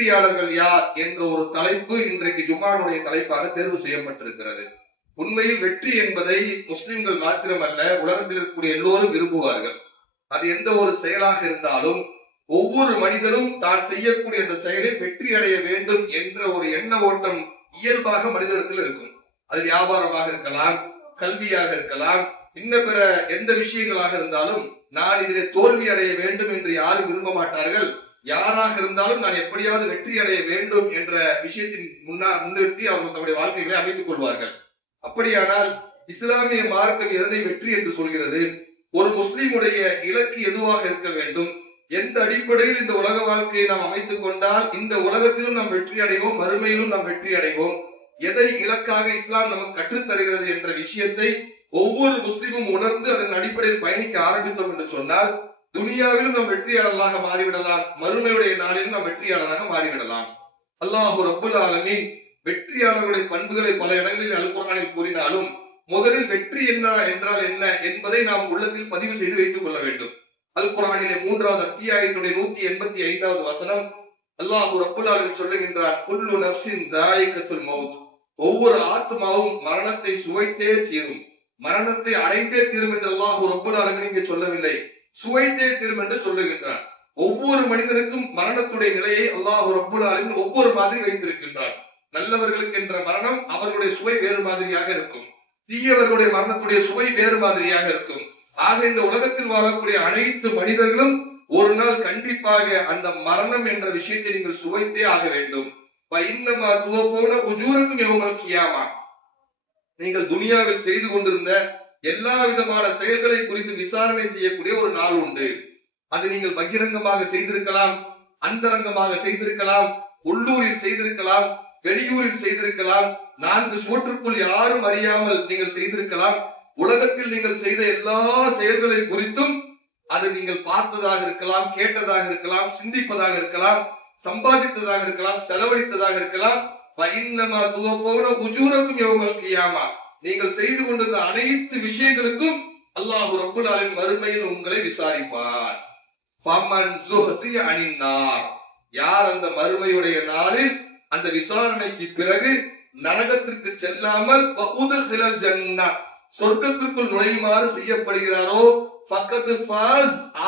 வெற்றியாளர்கள் யார் என்ற ஒரு தலைப்பு இன்றைக்கு ஜும்மானுடைய தலைப்பாக தேர்வு செய்யப்பட்டிருக்கிறது. உண்மையில் வெற்றி என்பதை முஸ்லிம்கள் மாத்திரமல்ல, உலகத்தில் இருக்கக்கூடிய எல்லோரும் விரும்புவார்கள். அது எந்த ஒரு செயலாக இருந்தாலும் ஒவ்வொரு மனிதனும் தான் செய்யக்கூடிய அந்த செயலில் வெற்றி அடைய வேண்டும் என்ற ஒரு எண்ண ஓட்டம் இயல்பாக மனிதனிடத்தில் இருக்கும். அது வியாபாரமாக இருக்கலாம், கல்வியாக இருக்கலாம், இன்ன பிற எந்த விஷயங்களாக இருந்தாலும் நான் இதிலே தோல்வி அடைய வேண்டும் என்று யாரும் விரும்ப மாட்டார்கள். யாராக இருந்தாலும் நான் எப்படியாவது வெற்றி அடைய வேண்டும் என்ற விஷயத்தின் முன்னிறுத்தி அவர்கள் தன்னுடைய வாழ்க்கைகளை அமைத்துக் கொள்வார்கள். அப்படியானால் இஸ்லாமிய மார்க்கம் எதை வெற்றி என்று சொல்கிறது? ஒரு முஸ்லிமுடைய இலக்கு எதுவாக இருக்க வேண்டும்? எந்த அடிப்படையில் இந்த உலக வாழ்க்கையை நாம் அமைத்துக் கொண்டால் இந்த உலகத்திலும் நாம் வெற்றி அடைவோம், மறுமையிலும் நாம் வெற்றி அடைவோம், எதை இலக்காக இஸ்லாம் நமக்கு கற்றுத் தருகிறது என்ற விஷயத்தை ஒவ்வொரு முஸ்லிமும் உணர்ந்து அதன் அடிப்படையில் பயணிக்க ஆரம்பித்தோம் என்று சொன்னால் துனியாவிலும் நாம் வெற்றியாளர்களாக மாறிவிடலாம், மறுமையுடைய நாளிலும் நாம் வெற்றியாளராக மாறிவிடலாம். அல்லாஹு ரப்புல் ஆலமீன் வெற்றியாளர்களுடைய பண்புகளை பல இடங்களில் அல் குர்ஆனில் கூறினாலும் முதலில் வெற்றி என்றால் என்ன என்பதை நாம் உள்ளத்தில் பதிவு செய்து வைத்துக் கொள்ள வேண்டும். அல் குர்ஆனிலே 3வது அத்தியாயத்துடைய 185வது வசனம் அல்லாஹு ரப்புல் ஆலமீன் சொல்லுகின்றார், குல்லு நஃப்ஸின் தாயிகத்துல் மௌத், ஒவ்வொரு ஆத்மாவும் மரணத்தை சுவைத்தே தீரும், மரணத்தை அடைந்தே தீரும் என்று அல்லாஹு ரப்புல் ஆலமீன் இங்கே சொல்லவில்லை, சுவைத்தே தீரும் என்று சொல்லுகின்றார். ஒவ்வொரு மனிதனுக்கும் மரணத்துடைய நிலையை அல்லாஹு ரப்புல் ஆலமீன் ஒவ்வொரு மாதிரி வைத்திருக்கின்றார். நல்லவர்களுக்கு என்ற மரணம் அவர்களுடைய சுவை வேறு மாதிரியாக இருக்கும், தீயவர்களுடைய மரணத்துடைய சுவை வேறு மாதிரியாக இருக்கும். ஆக இந்த உலகத்தில் வாழக்கூடிய அனைத்து மனிதர்களும் ஒரு நாள் கண்டிப்பாக அந்த மரணம் என்ற விஷயத்தை நீங்கள் சுவைத்தே ஆக வேண்டும். நீங்கள் துனியாவில் செய்து கொண்டிருந்த எல்லா விதமான செயல்களை குறித்து விசாரணை செய்யக்கூடிய ஒரு நாள் உண்டு. அது நீங்கள் பகிரங்கமாக செய்திருக்கலாம், அந்தரங்கமாக செய்திருக்கலாம், உள்ளூரில் செய்திருக்கலாம், வெளியூரில் செய்திருக்கலாம், 4 சுவற்றுக்குள் யாரும் அறியாமல் நீங்கள் செய்திருக்கலாம். உலகத்தில் நீங்கள் செய்த எல்லா செயல்களை குறித்தும் அது நீங்கள் பார்த்ததாக இருக்கலாம், கேட்டதாக இருக்கலாம், சிந்திப்பதாக இருக்கலாம், சம்பாதித்ததாக இருக்கலாம், செலவழித்ததாக இருக்கலாம். நீங்கள் செய்து கொண்டிருந்த அனைத்து விஷயங்களுக்கும் அல்லாஹு ரப்புல் ஆலமீன் மறுமையில் உங்களை விசாரிப்பார். யார் அந்த மறுமையுடைய நாளில் அந்த விசாரணைக்கு பிறகு நரகத்திற்கு செல்லாமல் சொர்க்கத்திற்குள் நுழையுமாறு செய்யப்படுகிறாரோ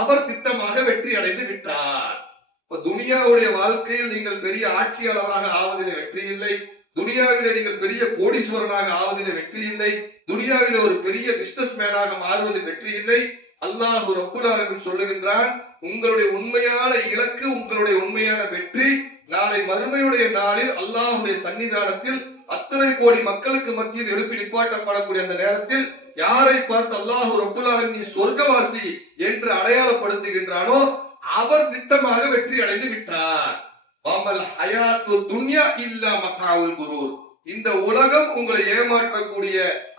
அவர் திட்டமாக வெற்றி அடைந்து விட்டார். துனியாவுடைய வாழ்க்கையில் நீங்கள் பெரிய ஆட்சியாளராக ஆவதிலே வெற்றி இல்லை, துனியாவிலே நீங்கள் பெரிய கோடீஸ்வரனாக ஆவதிலே வெற்றி இல்லை, துனியாவிலே ஒரு பெரிய பிசினஸ் மேனாக மாறுவதில் வெற்றி இல்லை. அல்லாஹு ரப்புல் ஆலமீன் சொல்லுகின்றான், உங்களுடைய உண்மையான இலக்கு, உங்களுடைய உண்மையான வெற்றி நாளை மறுமையுடைய நாளில் அல்லாஹ்வுடைய சன்னிதானத்தில் அத்தனை கோடி மக்களுக்கு மத்தியில் எழுப்பி நிப்பாட்டப்படக்கூடிய அந்த நேரத்தில் யாரை பார்த்து அல்லாஹு ரப்புல் ஆலமீன் நீ சொர்க்கவாசி என்று அடையாளப்படுத்துகின்றானோ அவர் திட்டமாக வெற்றி அடைந்து விட்டார். இந்த உலகம் உங்களை ஏமாற்றக்கூடிய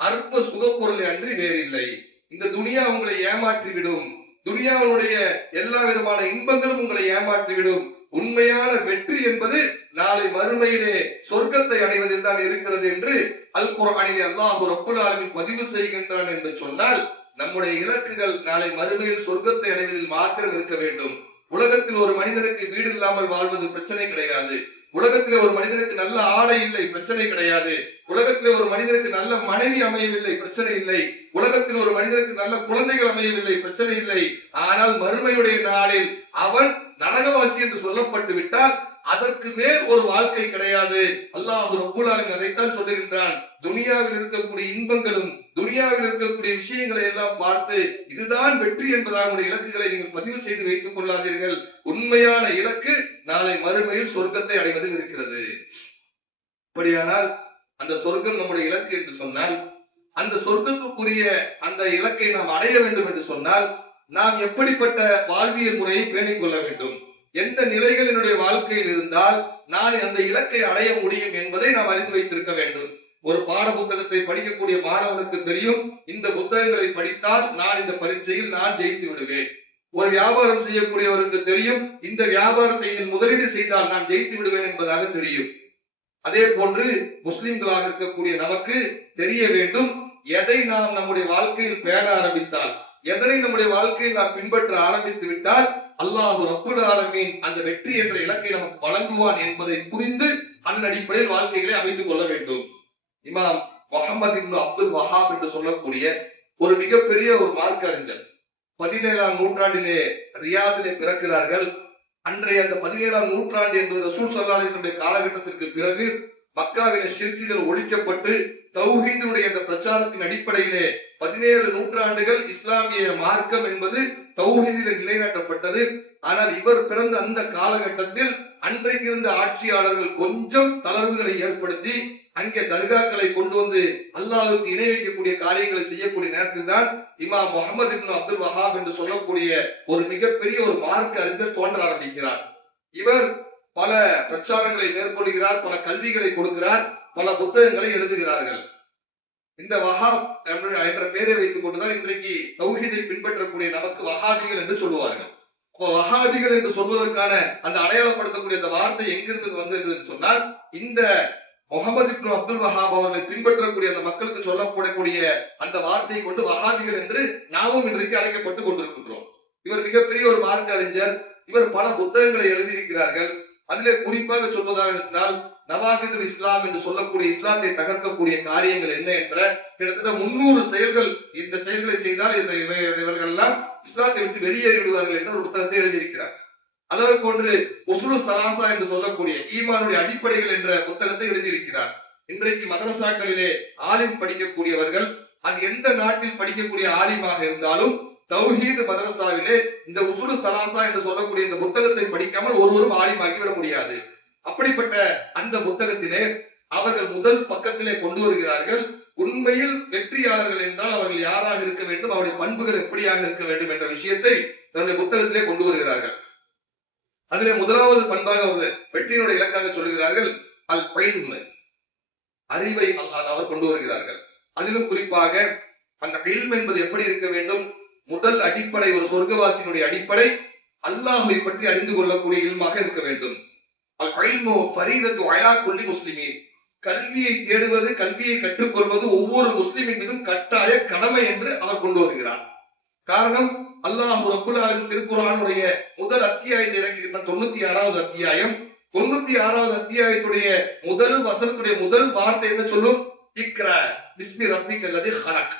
அற்ப சுகப்பொருளை அன்றி வேறில்லை. இந்த துனியா உங்களை ஏமாற்றிவிடும், துனியாவுடைய எல்லா விதமான இன்பங்களும் உங்களை ஏமாற்றிவிடும். உண்மையான வெற்றி என்பது நாளை மறுமையிலே சொர்க்கத்தை அடைவதில் தான் இருக்கிறது என்று அல் குர்ஆனிலே அல்லாஹு ரப்புல் ஆலமீன் பதிவு செய்கின்றான் என்று சொன்னால் நம்முடைய இலக்குகள் நாளை மறுமையில் சொர்க்கத்தை அடைவதில் மாத்திரம் இருக்க வேண்டும். உலகத்தில் ஒரு மனிதனுக்கு வீடு இல்லாமல் வாழ்வது பிரச்சனை கிடையாது, உலகத்திலே ஒரு மனிதனுக்கு நல்ல ஆடை இல்லை, பிரச்சனை கிடையாது, உலகத்திலே ஒரு மனிதனுக்கு நல்ல மனைவி அமையவில்லை, பிரச்சனை இல்லை, உலகத்தில் ஒரு மனிதனுக்கு நல்ல குழந்தைகள் அமையவில்லை, பிரச்சனை இல்லை. ஆனால் மறுமையுடைய நாளில் அவன் நரகவாசி என்று சொல்லப்பட்டு விட்டால் அதற்கு மேல் ஒரு வாழ்க்கை கிடையாது. அல்லாஹ் ரப்புல் ஆலமீன் அதைத்தான் சொல்லுகின்றான். துனியாவில் இருக்கக்கூடிய இன்பங்களும் துனியாவில் இருக்கக்கூடிய விஷயங்களை எல்லாம் பார்த்து இதுதான் வெற்றி என்பதாக இலக்குகளை நீங்கள் பதிவு செய்து வைத்துக் கொள்ளாதீர்கள். உண்மையான இலக்கு நாளை மறுமையில் சொர்க்கத்தை அடைவதில் இருக்கிறது. அப்படியானால் அந்த சொர்க்கம் நம்முடைய இலக்கு என்று சொன்னால், அந்த சொர்க்கத்துக்குரிய அந்த இலக்கை நாம் அடைய வேண்டும் என்று சொன்னால் நாம் எப்படிப்பட்ட வாழ்வியல் முறையை பேணிக் கொள்ள வேண்டும், எந்த நிலைகள் என்னுடைய வாழ்க்கையில் இருந்தால் நான் அந்த இலக்கை அடைய முடியும் என்பதை நாம் அறிந்து வைத்திருக்க வேண்டும். ஒரு பாட புத்தகத்தை படிக்கக்கூடிய மாணவனுக்கு தெரியும், இந்த புத்தகங்களை படித்தால் நான் இந்த பரீட்சையில் நான் ஜெயித்து விடுவேன். ஒரு வியாபாரம் செய்யக்கூடியவருக்கு தெரியும், இந்த வியாபாரத்தை முதலீடு செய்தால் நான் ஜெயித்து விடுவேன் என்பதாக தெரியும். அதே போன்று முஸ்லிம்களாக இருக்கக்கூடிய நமக்கு தெரிய வேண்டும், எதை நாம் நம்முடைய வாழ்க்கையில் பேண ஆரம்பித்தால், எதனை நம்முடைய வாழ்க்கையில் நாம் பின்பற்ற ஆரம்பித்து விட்டால் அல்லாஹ் ரப்புல் ஆலமீன் அந்த வெற்றி என்ற இலக்கை நமக்கு வழங்குவான் என்பதை புரிந்து அதன் அடிப்படையில் வாழ்க்கைகளை அமைத்துக் கொள்ள வேண்டும். இமாம் முஹம்மது இப்னு அப்துல் வஹாப் என்று சொல்லக்கூடிய ஒரு மிகப்பெரிய ஒரு மார்க்க அறிஞர் 17ஆம் நூற்றாண்டிலே ரியாதிலே பிறக்கிறார்கள். அன்றைய அந்த 17ஆம் நூற்றாண்டு என்பது ரசூல் ஸல்லல்லாஹு அலைஹி வஸல்லம் காலகட்டத்திற்கு பிறகு மக்காவிலே ஷிர்க்குகள் ஒழிக்கப்பட்டு தௌஹீதுடைய அந்த பிரச்சாரத்தின் அடிப்படையிலே 17 நூற்றாண்டுகள் இஸ்லாமிய மார்க்கம் என்பது தௌஹீதிலே நிலைநாட்டப்பட்டது. ஆனால் இவர் பிறந்த அந்த காலகட்டத்தில் அன்றைக்கு இருந்த ஆட்சியாளர்கள் கொஞ்சம் தளர்வுகளை ஏற்படுத்தி அங்கே தர்காக்களை கொண்டு வந்து அல்லாஹ்வுக்கு இணை வைக்கக்கூடிய காரியங்களை செய்யக்கூடிய நேரத்தில் தான் இமாம் முஹம்மது இப்னு அப்துல் வஹாப் என்று சொல்லக்கூடிய ஒரு மிகப்பெரிய ஒரு மார்க்க அறிஞர் தோன்ற ஆரம்பிக்கிறார். இவர் பல பிரச்சாரங்களை மேற்கொள்கிறார், பல கல்விகளை கொடுக்கிறார், பல புத்தகங்களை எழுதுகிறார்கள். இந்த வஹாப் என்ற பெயரை வைத்துக் கொண்டுதான் இன்றைக்கு தௌஹீதை பின்பற்றக்கூடிய நமக்கு வஹாபிகள் என்று சொல்லுவார்கள். வஹாபிகள் என்று சொல்வதற்கான அந்த அடையாளப்படுத்தக்கூடிய அந்த வார்த்தை எங்கிருந்து வந்தது என்று சொன்னால், இந்த முஹம்மது இப்னு அப்துல் வஹாப் அவர்களை பின்பற்றக்கூடிய அந்த மக்களுக்கு சொல்லப்படக்கூடிய அந்த வார்த்தையை கொண்டு வஹாபிகள் என்று நாமும் இன்றைக்கு அழைக்கப்பட்டு கொண்டிருக்கின்றோம். இவர் மிகப்பெரிய ஒரு மார்க்க அறிஞர். இவர் பல புத்தகங்களை எழுதியிருக்கிறார்கள். அதிலே குறிப்பாக சொல்வதாக இருந்தால் நவாகிதுல் இஸ்லாம் என்று சொல்லக்கூடிய இஸ்லாத்தை தகர்க்கக்கூடிய காரியங்கள் என்ன என்ற கிட்டத்தட்ட 300 செயல்கள், இந்த செயல்களை செய்தால் இவர்கள் எல்லாம் இஸ்லாத்தை விட்டு வெளியேறி விடுவார்கள் என்ற ஒரு புத்தகத்தை எழுதியிருக்கிறார். அதே போன்று உஸ்லு ஸலாஸா என்று சொல்லக்கூடிய ஈமானுடைய அடிப்படைகள் என்ற புத்தகத்தை எழுதியிருக்கிறார். இன்றைக்கு மதரசாக்களிலே ஆலிம் படிக்கக்கூடியவர்கள், அது எந்த நாட்டில் படிக்கக்கூடிய ஆலிமாக இருந்தாலும் தௌஹீத் மதரசாவிலே இந்த உஸ்லு ஸலாஸா என்று சொல்லக்கூடிய இந்த புத்தகத்தை படிக்காமல் ஒருவரும் ஆலிமாகி விட முடியாது. அப்படிப்பட்ட அந்த புத்தகத்திலே அவர்கள் முதல் பக்கத்திலே கொண்டு வருகிறார்கள், உண்மையில் வெற்றியாளர்கள் என்றால் அவர்கள் யாராக இருக்க வேண்டும், அவருடைய பண்புகள் எப்படியாக இருக்க வேண்டும் என்ற விஷயத்தை தன்னுடைய புத்தகத்திலே கொண்டு வருகிறார்கள். அதிலே முதலாவது பண்பாக அவர்கள் வெற்றியினுடைய இலக்காக சொல்கிறார்கள் அல் இல்ம், அறிவை அவர் கொண்டு வருகிறார்கள். அதிலும் குறிப்பாக அந்த இல்ம் என்பது எப்படி இருக்க வேண்டும், முதல் அடிப்படை ஒரு சொர்க்கவாசியினுடைய அடிப்படை அல்லாஹ்வை பற்றி அறிந்து கொள்ளக்கூடிய இல்மாக இருக்க வேண்டும். அல் இல்மு ஃபரீதத்து அலா குல்லி முஸ்லிமீன், கல்வியை தேடுவது, கல்வியை கற்றுக்கொள்வது ஒவ்வொரு முஸ்லிமின் மீதும் கட்டாய கடமை என்று அவர் கொண்டு வருகிறார். காரணம், அல்லாஹ் ரப்புல் ஆலமீன் திருக்குர்ஆனுடைய முதல் அத்தியாயத்தை இறங்குகின்ற 96வது அத்தியாயம், 96வது அத்தியாயத்துடைய முதல் வசனத்துடைய முதல் வார்த்தை என்ன சொல்லும், இக்ரா பிஸ்மி ரப்பிக்கல் லதீ ஹலக்,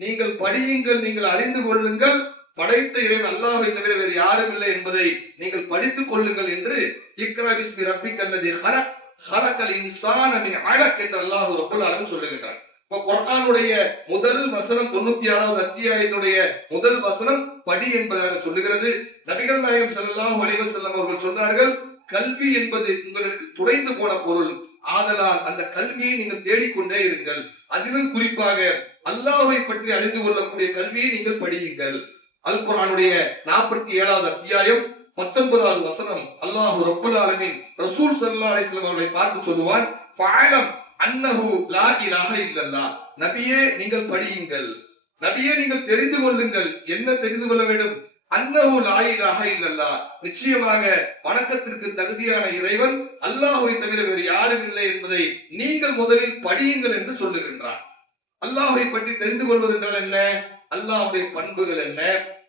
நீங்கள் படியுங்கள், நீங்கள் அறிந்து கொள்ளுங்கள், படைத்த இறைவன் அல்லாஹ்வை தவிர வேறு யாரும் இல்லை என்பதை நீங்கள் படித்துக் கொள்ளுங்கள் என்று இக்ரா பிஸ்மி ரப்பிக்கல் லதீ ஹலக் ஹலக்கல் இன்சான மின் அலக் என்று அல்லாஹ் ரப்புல் ஆலமீன் சொல்லுகிறார். குர்ஆனுடைய முதல் வசனம் 96வது அத்தியாயத்துடைய முதல் வசனம் படி என்பதாக சொல்லுகிறது. நபிகள் நாயகம் ஸல்லல்லாஹு அலைஹி வஸல்லம் அவர்கள் சொன்னார்கள், கல்வி என்பது உங்களுக்கு துடைந்து போன பொருள், ஆதலால் அந்த கல்வியை நீங்கள் தேடிக்கொண்டே இருங்கள், அதிலும் குறிப்பாக அல்லாஹ்வை பற்றி அறிந்து கொள்ளக்கூடிய கல்வியை நீங்கள் படியுங்கள். அல் குர்ஆனுடைய 47வது அத்தியாயம் 19வது வசனம் அல்லாஹ் ரப்புல் ஆலமீன் ரசூல் ஸல்லல்லாஹு அலைஹி வஸல்லம் அவர்களை பார்த்து சொல்லுவான், ஃபஅலம் அன்னஹு லா இலாஹ இல்லல்லாஹ், நபியே நீங்கள் படியுங்கள், நபியே நீங்கள் தெரிந்து கொள்ளுங்கள். என்ன தெரிந்து கொள்ள வேண்டும், அன்னஹு லா இலாஹ இல்லல்லாஹ், நிச்சயமாக வணக்கத்திற்கு தகுதியான இறைவன் அல்லாஹ்வை தவிர வேறு யாரும் இல்லை என்பதை நீங்கள் முதலில் படியுங்கள் என்று சொல்லுகின்றார். அல்லாஹ்வை பற்றி தெரிந்து கொள்வது என்றால் என்ன, அல்லாஹ்வுடைய பண்புகள் என்ன,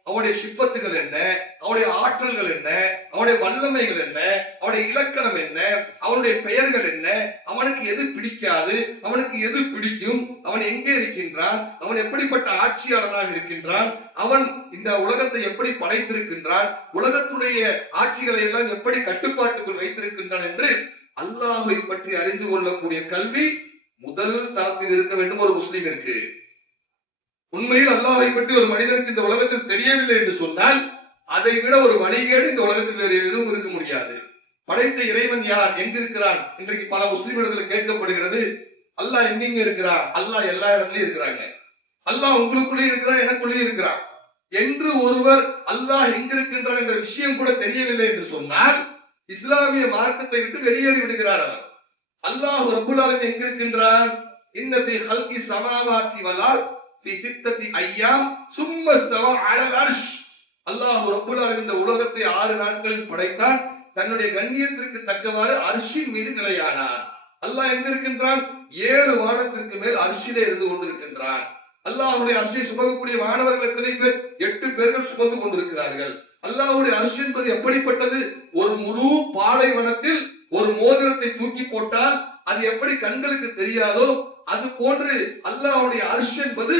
அவனுடைய சிஃபத்துகள் என்ன, அவனுடைய ஆற்றல்கள் என்ன, அவனுடைய வல்லமைகள் என்ன, அவனுடைய இலக்கணம் என்ன, அவனுடைய பெயர்கள் என்ன, அவனுக்கு எது பிடிக்காது, அவனுக்கு எது பிடிக்கும், அவன் எங்கே இருக்கின்றான், அவன் எப்படிப்பட்ட ஆட்சியாளனாக இருக்கின்றான், அவன் இந்த உலகத்தை எப்படி படைத்திருக்கின்றான், உலகத்துடைய ஆட்சிகளை எல்லாம் எப்படி கட்டுப்பாட்டுக்குள் வைத்திருக்கின்றான் என்று அல்லாஹ்வை பற்றி அறிந்து கொள்ளக்கூடிய கல்வி முதல் தரத்தில் இருக்க வேண்டும் ஒரு முஸ்லிமிற்கு. உண்மையில் அல்லாஹ்வை பற்றி ஒரு மனிதனுக்கு இந்த உலகத்தில் தெரியவில்லை என்று சொன்னால் அதை விட ஒரு வழிகேடு இந்த உலகத்தில் வேறு எதுவும் இருக்க முடியாது. படைத்த இறைவன் யார், எங்கிருக்கிறான், இன்றைக்கு பல முஸ்லிம் இடத்தில் கேட்கப்படுகிறது. அல்லாஹ் எங்கெங்க இருக்கிறான், அல்லாஹ் எல்லா இடத்துலயும் இருக்கிறாங்க, அல்லாஹ் உங்களுக்குள்ளே இருக்கிறான், எனக்குள்ளே இருக்கிறான் என்று ஒருவர் அல்லாஹ் எங்கிருக்கின்றான் என்ற விஷயம் கூட தெரியவில்லை என்று சொன்னால் இஸ்லாமிய மார்க்கத்தை விட்டு வெளியேறி விடுகிறார் அவர். அல்லாஹ் ரப்புல் ஆலமீன் எங்கிருக்கின்றான், இன்ன ஃபீ ஹல்கி ஸமாவாத்தி வல் அர்த் ஃபீ சித்தத்தி அய்யாம் சும்ம இஸ்தவா அலல் அர்ஷ், அல்லாஹ் ரப்புல் ஆலமீன் இந்த உலகத்தை 6 நாட்களில் படைத்தான், தன்னுடைய கண்ணியத்திற்கு தக்கவாறு அர்ஷின் மீது நிலையானார். அல்லாஹ் எங்க இருக்கின்றான், 7 வானத்திற்கு மேல் அர்ஷிலே இருந்து கொண்டிருக்கின்றான். அல்லாஹ்வுடைய அர்ஷை சுமக்கக்கூடிய மாணவர்கள் எத்தனை பேர், 8 பேர்கள் சுமந்து கொண்டிருக்கிறார்கள். அல்லாஹ்வுடைய அர்ஷ் என்பது எப்படிப்பட்டது? ஒரு முழு பாலைவனத்தில் ஒரு மோதிரத்தை தூக்கி போட்டால் அது எப்படி கண்களுக்கு தெரியாதோ அது போன்று அல்லாஹ்வுடைய அர்ஷ் என்பது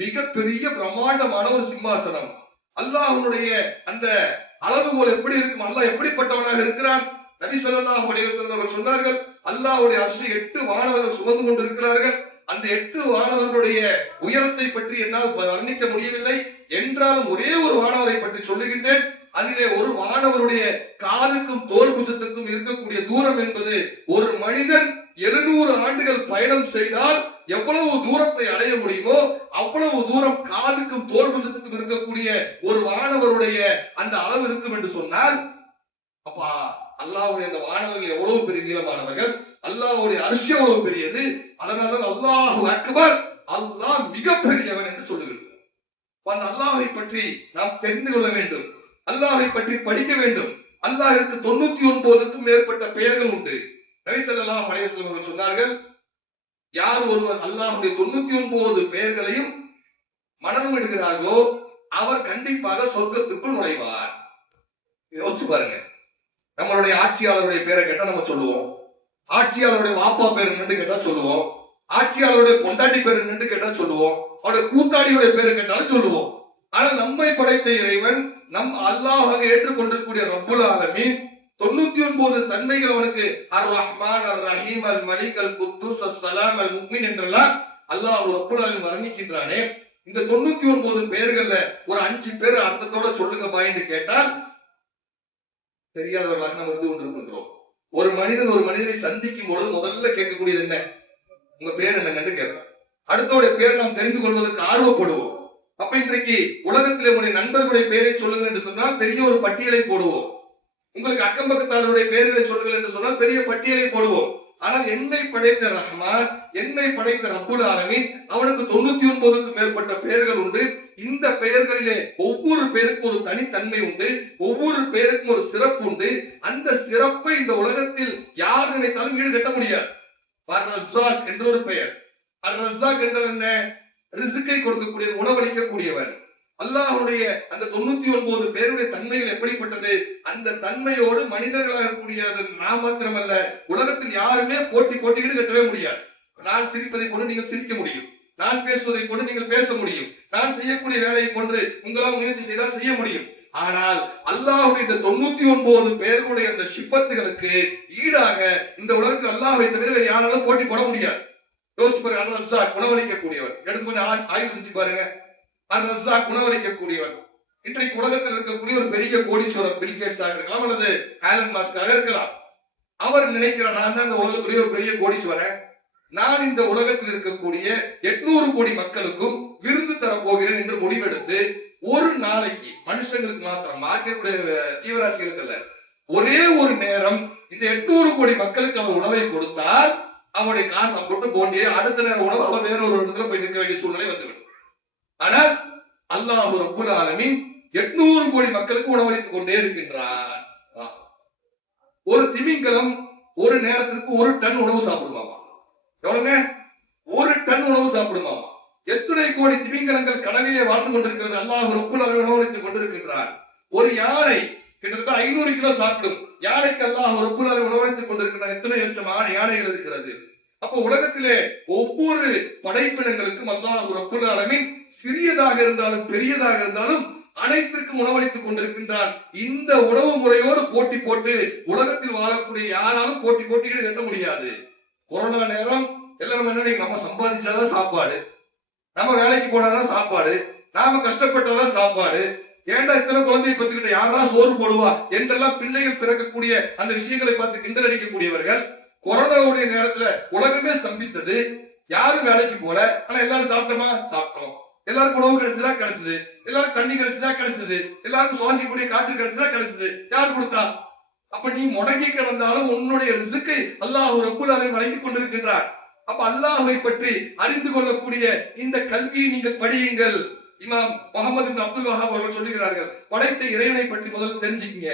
மிகப்பெரிய பிரம்மாண்டமான ஒரு சிம்மாசனம். அல்லாஹ்வுடைய அந்த அளவுகோல் எப்படி இருக்கும்? அல்லாஹ் எப்படிப்பட்டவனாக இருக்கிறான்? நபி ஸல்லல்லாஹு அலைஹி வஸல்லம் அவர்கள் சொன்னார்கள், அல்லாஹ்வுடைய அர்ஷை 8 வானவர்கள் சுமந்து கொண்டிருக்கிறார்கள். அந்த 8 வானவர்களுடைய உயரத்தை பற்றி என்னால் வர்ணிக்க முடியவில்லை. என்றாலும் ஒரே ஒரு வானவரை பற்றி சொல்லுகின்றேன். அதிலே ஒரு வானவருடைய காதுக்கும் தோல் புஜத்துக்கும் இருக்கக்கூடிய தூரம் என்பது ஒரு மனிதன் 700 ஆண்டுகள் பயணம் செய்தால் எவ்வளவு தூரத்தை அடைய முடியுமோ அவ்வளவு தூரம் காதுக்கும் தோல் புஜத்துக்கும் இருக்கக்கூடிய ஒரு வானவருடைய அந்த அளவு இருக்கும் என்று சொன்னால், அப்பா அல்லாஹ்வுடைய அந்த வானவர்கள் எவ்வளவு பெரிய நீளமானவர்கள், அல்லாஹ்வுடைய அர்ஷ் எவ்வளவு பெரியது. அதனால அல்லாஹு அக்பர், அல்லாஹ் மிக பெரியவன் என்று சொல்லுகிறது. அந்த அல்லாஹ்வை பற்றி நாம் தெரிந்து கொள்ள வேண்டும், அல்லாஹ்வை பற்றி படிக்க வேண்டும். அல்லாஹ்விற்கு 99க்கும் மேற்பட்ட பெயர்கள் உண்டு. நபி ஸல்லல்லாஹு அலைஹி வஸல்லம் அவர்கள் சொன்னார்கள், யார் ஒருவர் அல்லாஹ்வுடைய 99 பெயர்களையும் மனனம் எடுக்கிறார்களோ அவர் கண்டிப்பாக சொர்க்கத்துக்குள் நுழைவார். யோசிச்சு பாருங்க. நம்மளுடைய ஆட்சியாளருடைய பேரை கேட்டா நம்ம சொல்லுவோம், ஆட்சியாளருடைய வாப்பா பேர் என்னன்னு கேட்டா சொல்லுவோம், ஆட்சியாளருடைய பொண்டாட்டி பேர் என்னன்னு கேட்டா சொல்லுவோம், அவருடைய கூத்தாடியுடைய பேரை கேட்டாலும் சொல்லுவோம். ஆனால் நம்மை படைத்த இறைவன், நம் அல்லாஹ்வாக ஏற்றுக்கொண்டிருக்கூடிய ரப்புல் ஆலமீன் 99 தன்மைகள் அவனுக்கு அர் ரஹ்மான் அர் ரஹீம் அல் மலிக் அல் குத்தூஸ் அஸ் ஸலாம் அல் முஃமின் என்றெல்லாம் அல்லாஹ் ரப்புல் ஆலமீன் வர்ணிக்கின்றானே. இந்த 99 பெயர்கள்ல ஒரு 5 பேர் அர்த்தத்தோட சொல்லுங்க பாயின்னு கேட்டால் தெரியாதவர்களாக நாம் இருந்து கொண்டிருக்கின்றோம். ஒரு மனிதன் ஒரு மனிதனை சந்திக்கும் பொழுது முதல்ல கேட்கக்கூடியது என்ன? உங்க பேர் என்னன்னு கேட்போம். அடுத்தோடைய பேர் நாம் தெரிந்து கொள்வதற்கு ஆர்வப்படுவோம். அப்ப இன்றைக்கு உலகத்திலே உங்களுடைய நண்பர்களுடைய பெயரை சொல்லுங்க என்று சொன்னால் பெரிய ஒரு பட்டியலை போடுவோம். உங்களுக்கு அக்கம் பக்கத்தாளருடைய பெயர்களை சொல்லுங்கள் என்று சொன்னால் பெரிய பட்டியலை போடுவோம். ஆனால் என்னை படைத்த ரஹ்மான், என்னை படைத்த ரப்புல் ஆலமீன், அவனுக்கு 99க்கும் மேற்பட்ட பெயர்கள் உண்டு. இந்த பெயர்களிலே ஒவ்வொரு பெயருக்கும் ஒரு தனித்தன்மை உண்டு, ஒவ்வொரு பெயருக்கும் ஒரு சிறப்பு உண்டு. அந்த சிறப்பை இந்த உலகத்தில் யார் நினைத்தாலும் ஈடு கட்ட முடியாது. அர் ரஸாக் என்ற ஒரு பெயர். அர் ரஸாக் என்றால் என்ன? ரிஸ்கை கொடுக்கக்கூடிய, உணவளிக்கக்கூடியவர். அல்லாஹ்வுடைய அந்த 99 பேருடைய தன்மைகள் எப்படிப்பட்டது? அந்த தன்மையோடு மனிதர்களாக இருக்கக்கூடிய நாம் மாத்திரமல்ல, உலகத்தில் யாருமே போட்டியிடு கட்டவே முடியாது. நான் சிரிப்பதை கொண்டு நீங்கள் சிரிக்க முடியும், நான் பேசுவதை கொண்டு நீங்கள் பேச முடியும், நான் செய்யக்கூடிய வேலையை கொண்டு உங்களால் முயற்சி செய்தால் செய்ய முடியும். ஆனால் அல்லாஹ்வுடைய இந்த 99 பேருடைய அந்த சிஃபத்துகளுக்கு ஈடாக இந்த உலகத்தில் அல்லாஹ்வை தவிர வேறு யாராலும் போட்டி போட முடியாது. யோசிச்சு பாருங்க. அல் ரஸாக் உணவளிக்கக்கூடியவர். எடுத்து கொஞ்சம் ஆய்வு செஞ்சு பாருங்க. அல் ரஸாக் உணவளிக்கக்கூடியவர். இன்றைக்கு உலகத்தில் இருக்கக்கூடிய ஒரு பெரிய கோடீஸ்வரர், பில் கேட்ஸாக இருக்கலாம் அல்லது ஆலன் மாஸ்காக இருக்கலாம். அவர் நினைக்கிறார், நான் தான் இந்த உலகத்துடைய ஒரு பெரிய கோடீஸ்வரன், நான் இந்த உலகத்தில் இருக்கக்கூடிய 800 கோடி மக்களுக்கும் விருந்து தர போகிறேன் என்று முடிவெடுத்து ஒரு நாளைக்கு மனுஷங்களுக்கு மாத்திரம், மார்க்கெட்டுடைய ஜீவராசிகளுக்கு அல்ல, ஒரே ஒரு நேரம் இந்த 800 கோடி மக்களுக்கு அவர் உணவை கொடுத்தால் அவருடைய காசை போட்டு போட்டே அடுத்த நேரம் உணவு அவர் வேற ஒரு இடத்துல போய் நிற்க வேண்டிய சூழ்நிலை வந்துவிடும். ஆனால் அல்லாஹ் ரப்புல் ஆலமீன் 800 கோடி மக்களுக்கு உணவளித்துக் கொண்டே இருக்கின்றார். ஒரு திமிங்கலம் ஒரு நேரத்திற்கு 1 டன் உணவு சாப்பிடுமாமா. எவ்வளவுங்க? 1 டன் உணவு சாப்பிடுமாமா. எத்தனை கோடி திமிங்கலங்கள் கடலிலே வாழ்ந்து கொண்டிருக்கிறது. அல்லாஹ் ரப்புல் ஆலமீன் உணவளித்துக் கொண்டிருக்கின்றார். ஒரு யானை கிட்டத்தட்ட 500 கிலோ சாப்பிடும் யானைக்கு அல்லாஹ் ரப்புல் ஆலமீன் உணவளித்துக் கொண்டிருக்கிறார். எத்தனை லட்சமான யானைகள் இருக்கிறது. அப்போ உலகத்திலே ஒவ்வொரு படைப்பினங்களுக்கும் அல்லாஹ் ரப்புல் ஆலமீன் சிறியதாக இருந்தாலும் பெரியதாக இருந்தாலும் அனைத்திற்கும் உணவளித்துக் கொண்டிருக்கின்றான். இந்த உணவு முறையோடு போட்டி போட்டு உலகத்தில் வாழக்கூடிய யாராலும் போட்டி கட்ட முடியாது. கொரோனா நேரம் எல்லாரும் என்ன, நம்ம சம்பாதிச்சாதான் சாப்பாடு, நம்ம வேலைக்கு போனாதான் சாப்பாடு, நாம கஷ்டப்பட்டாதான் சாப்பாடு, ஏன்டா இத்தனை குழந்தையை பத்துக்கிட்ட யாரா சோறு போடுவா என்றெல்லாம் பிள்ளைகள் பிறக்கக்கூடிய அந்த விஷயங்களை பார்த்து கிண்டல் அடிக்கக்கூடியவர்கள். கொரோனாவுடைய நேரத்துல உலகமே ஸ்தம்பித்தது. யாரும் வேலைக்கு போல, ஆனா எல்லாரும் சாப்பிட்டோமா? சாப்பிட்டோம். எல்லாருக்கும் உணவு கிடைச்சதா? கிடைச்சது. எல்லாருக்கும் தண்ணி கிடைச்சதா? கிடைச்சது. எல்லாருக்கும் சுவாசிக்கக்கூடிய காற்று கிடைச்சதா? கிடைச்சது. யார் கொடுத்தா? அப்ப நீ முடங்கி கிடந்தாலும் உன்னுடைய ரிஸ்கை அல்லாஹ் ரப்புல் ஆலமீன் வழங்கிக் கொண்டிருக்கின்றார். அப்ப அல்லாஹ்வை பற்றி அறிந்து கொள்ளக்கூடிய இந்த கல்வியை நீங்கள் படியுங்கள். இமாம் முஹம்மது இப்னு அப்துல் வஹாப் அவர்கள் சொல்லுகிறார்கள், படைத்த இறைவனை பற்றி முதல்ல தெரிஞ்சுக்கங்க,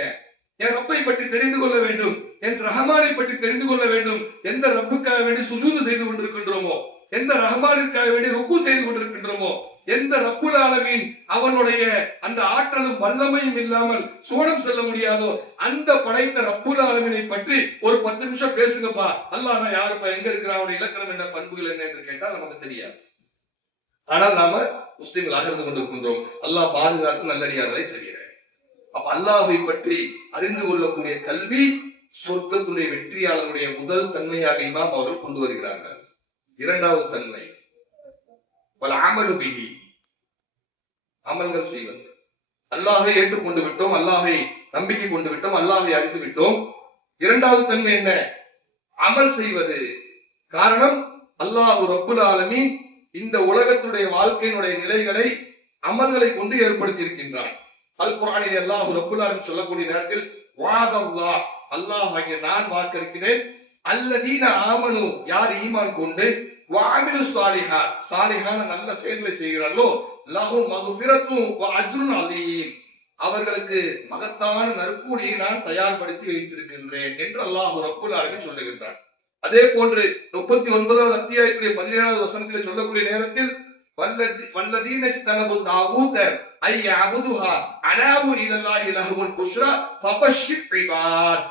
என் ரப்பை பற்றி தெரிந்து கொள்ள வேண்டும், என் ரஹ்மானை பற்றி தெரிந்து கொள்ள வேண்டும். எந்த ரப்புக்காக வேண்டி சுஜூது செய்து கொண்டிருக்கின்றோமோ, எந்த ரஹ்மானிற்காக வேண்டி ருக்கு செய்து கொண்டிருக்கின்றோமோ, எந்த ரப்புல் ஆலமீன் அவனுடைய அந்த ஆற்றலும் வல்லமையும் இல்லாமல் சுவனம் செல்ல முடியாதோ அந்த படைத்த ரப்புல் ஆலமீனை பற்றி ஒரு 10 நிமிஷம் பேசுங்கப்பா. அல்லாஹ்னா யாருப்பா, எங்க இருக்கிற, அவனுடைய இலக்கணம் என்ன, பண்புகள் என்ன என்று கேட்டால் நமக்கு தெரியாது. ஆனால் நாம முஸ்லிம்களாக இருந்து கொண்டிருக்கின்றோம். அல்லாஹ் பாதுகாத்து நல்லடியார்களை தெரிகிறேன். அப்ப அல்லாஹை பற்றி அறிந்து கொள்ளக்கூடிய கல்வி சொர்க்கத்துடைய வெற்றியாளருடைய முதல் தன்மையாக இமாம் அவர்கள் கொண்டு வருகிறார்கள். இரண்டாவது தன்மை அமல்கள் செய்வது. அல்லாஹை ஏற்றுக்கொண்டு விட்டோம், அல்லாஹை நம்பிக்கை கொண்டு விட்டோம், அல்லாஹை அறிந்து விட்டோம். இரண்டாவது தன்மை என்ன? அமல் செய்வது. காரணம், அல்லாஹ் ரப்புல் ஆலமீன் இந்த உலகத்துடைய வாழ்க்கையினுடைய நிலைகளை அமல்களை கொண்டு ஏற்படுத்தி இருக்கின்றான். அல் குர்ஆனில் அல்லாஹ் ரப்புல் ஆலமீன் சொல்லக்கூடிய நேரத்தில் வாதல்லாஹ், அல்லாஹ் ஆகிய நான் வாக்களிக்கிறேன், அல்லதீன ஆமனு, யார் ஈமான் கொண்டு, வஅமிலு ஸாலிஹாத், ஸாலிஹான நல்ல செயல்களை செய்கிறார்களோ, லஹும் மக்ஃபிரத்தும் வ அஜ்ருன் அலீம், அவர்களுக்கு மகத்தான நற்கூலியை நான் தயார்படுத்தி வைத்திருக்கின்றேன் என்று அல்லாஹ் ரப்புல் ஆலமீன் சொல்லுகின்றான். அதே போன்று 39வது அத்தியாயத்திலே 17வது வசனத்திலே சொல்லக்கூடிய நேரத்தில் வல்லதீன இஸ்தனபு தாகூத ஐ யஅபுதுஹா அனாபு இலல்லாஹி லஹுல் புஷ்ரா ஃபபஷ்ஷிர் இபாத்,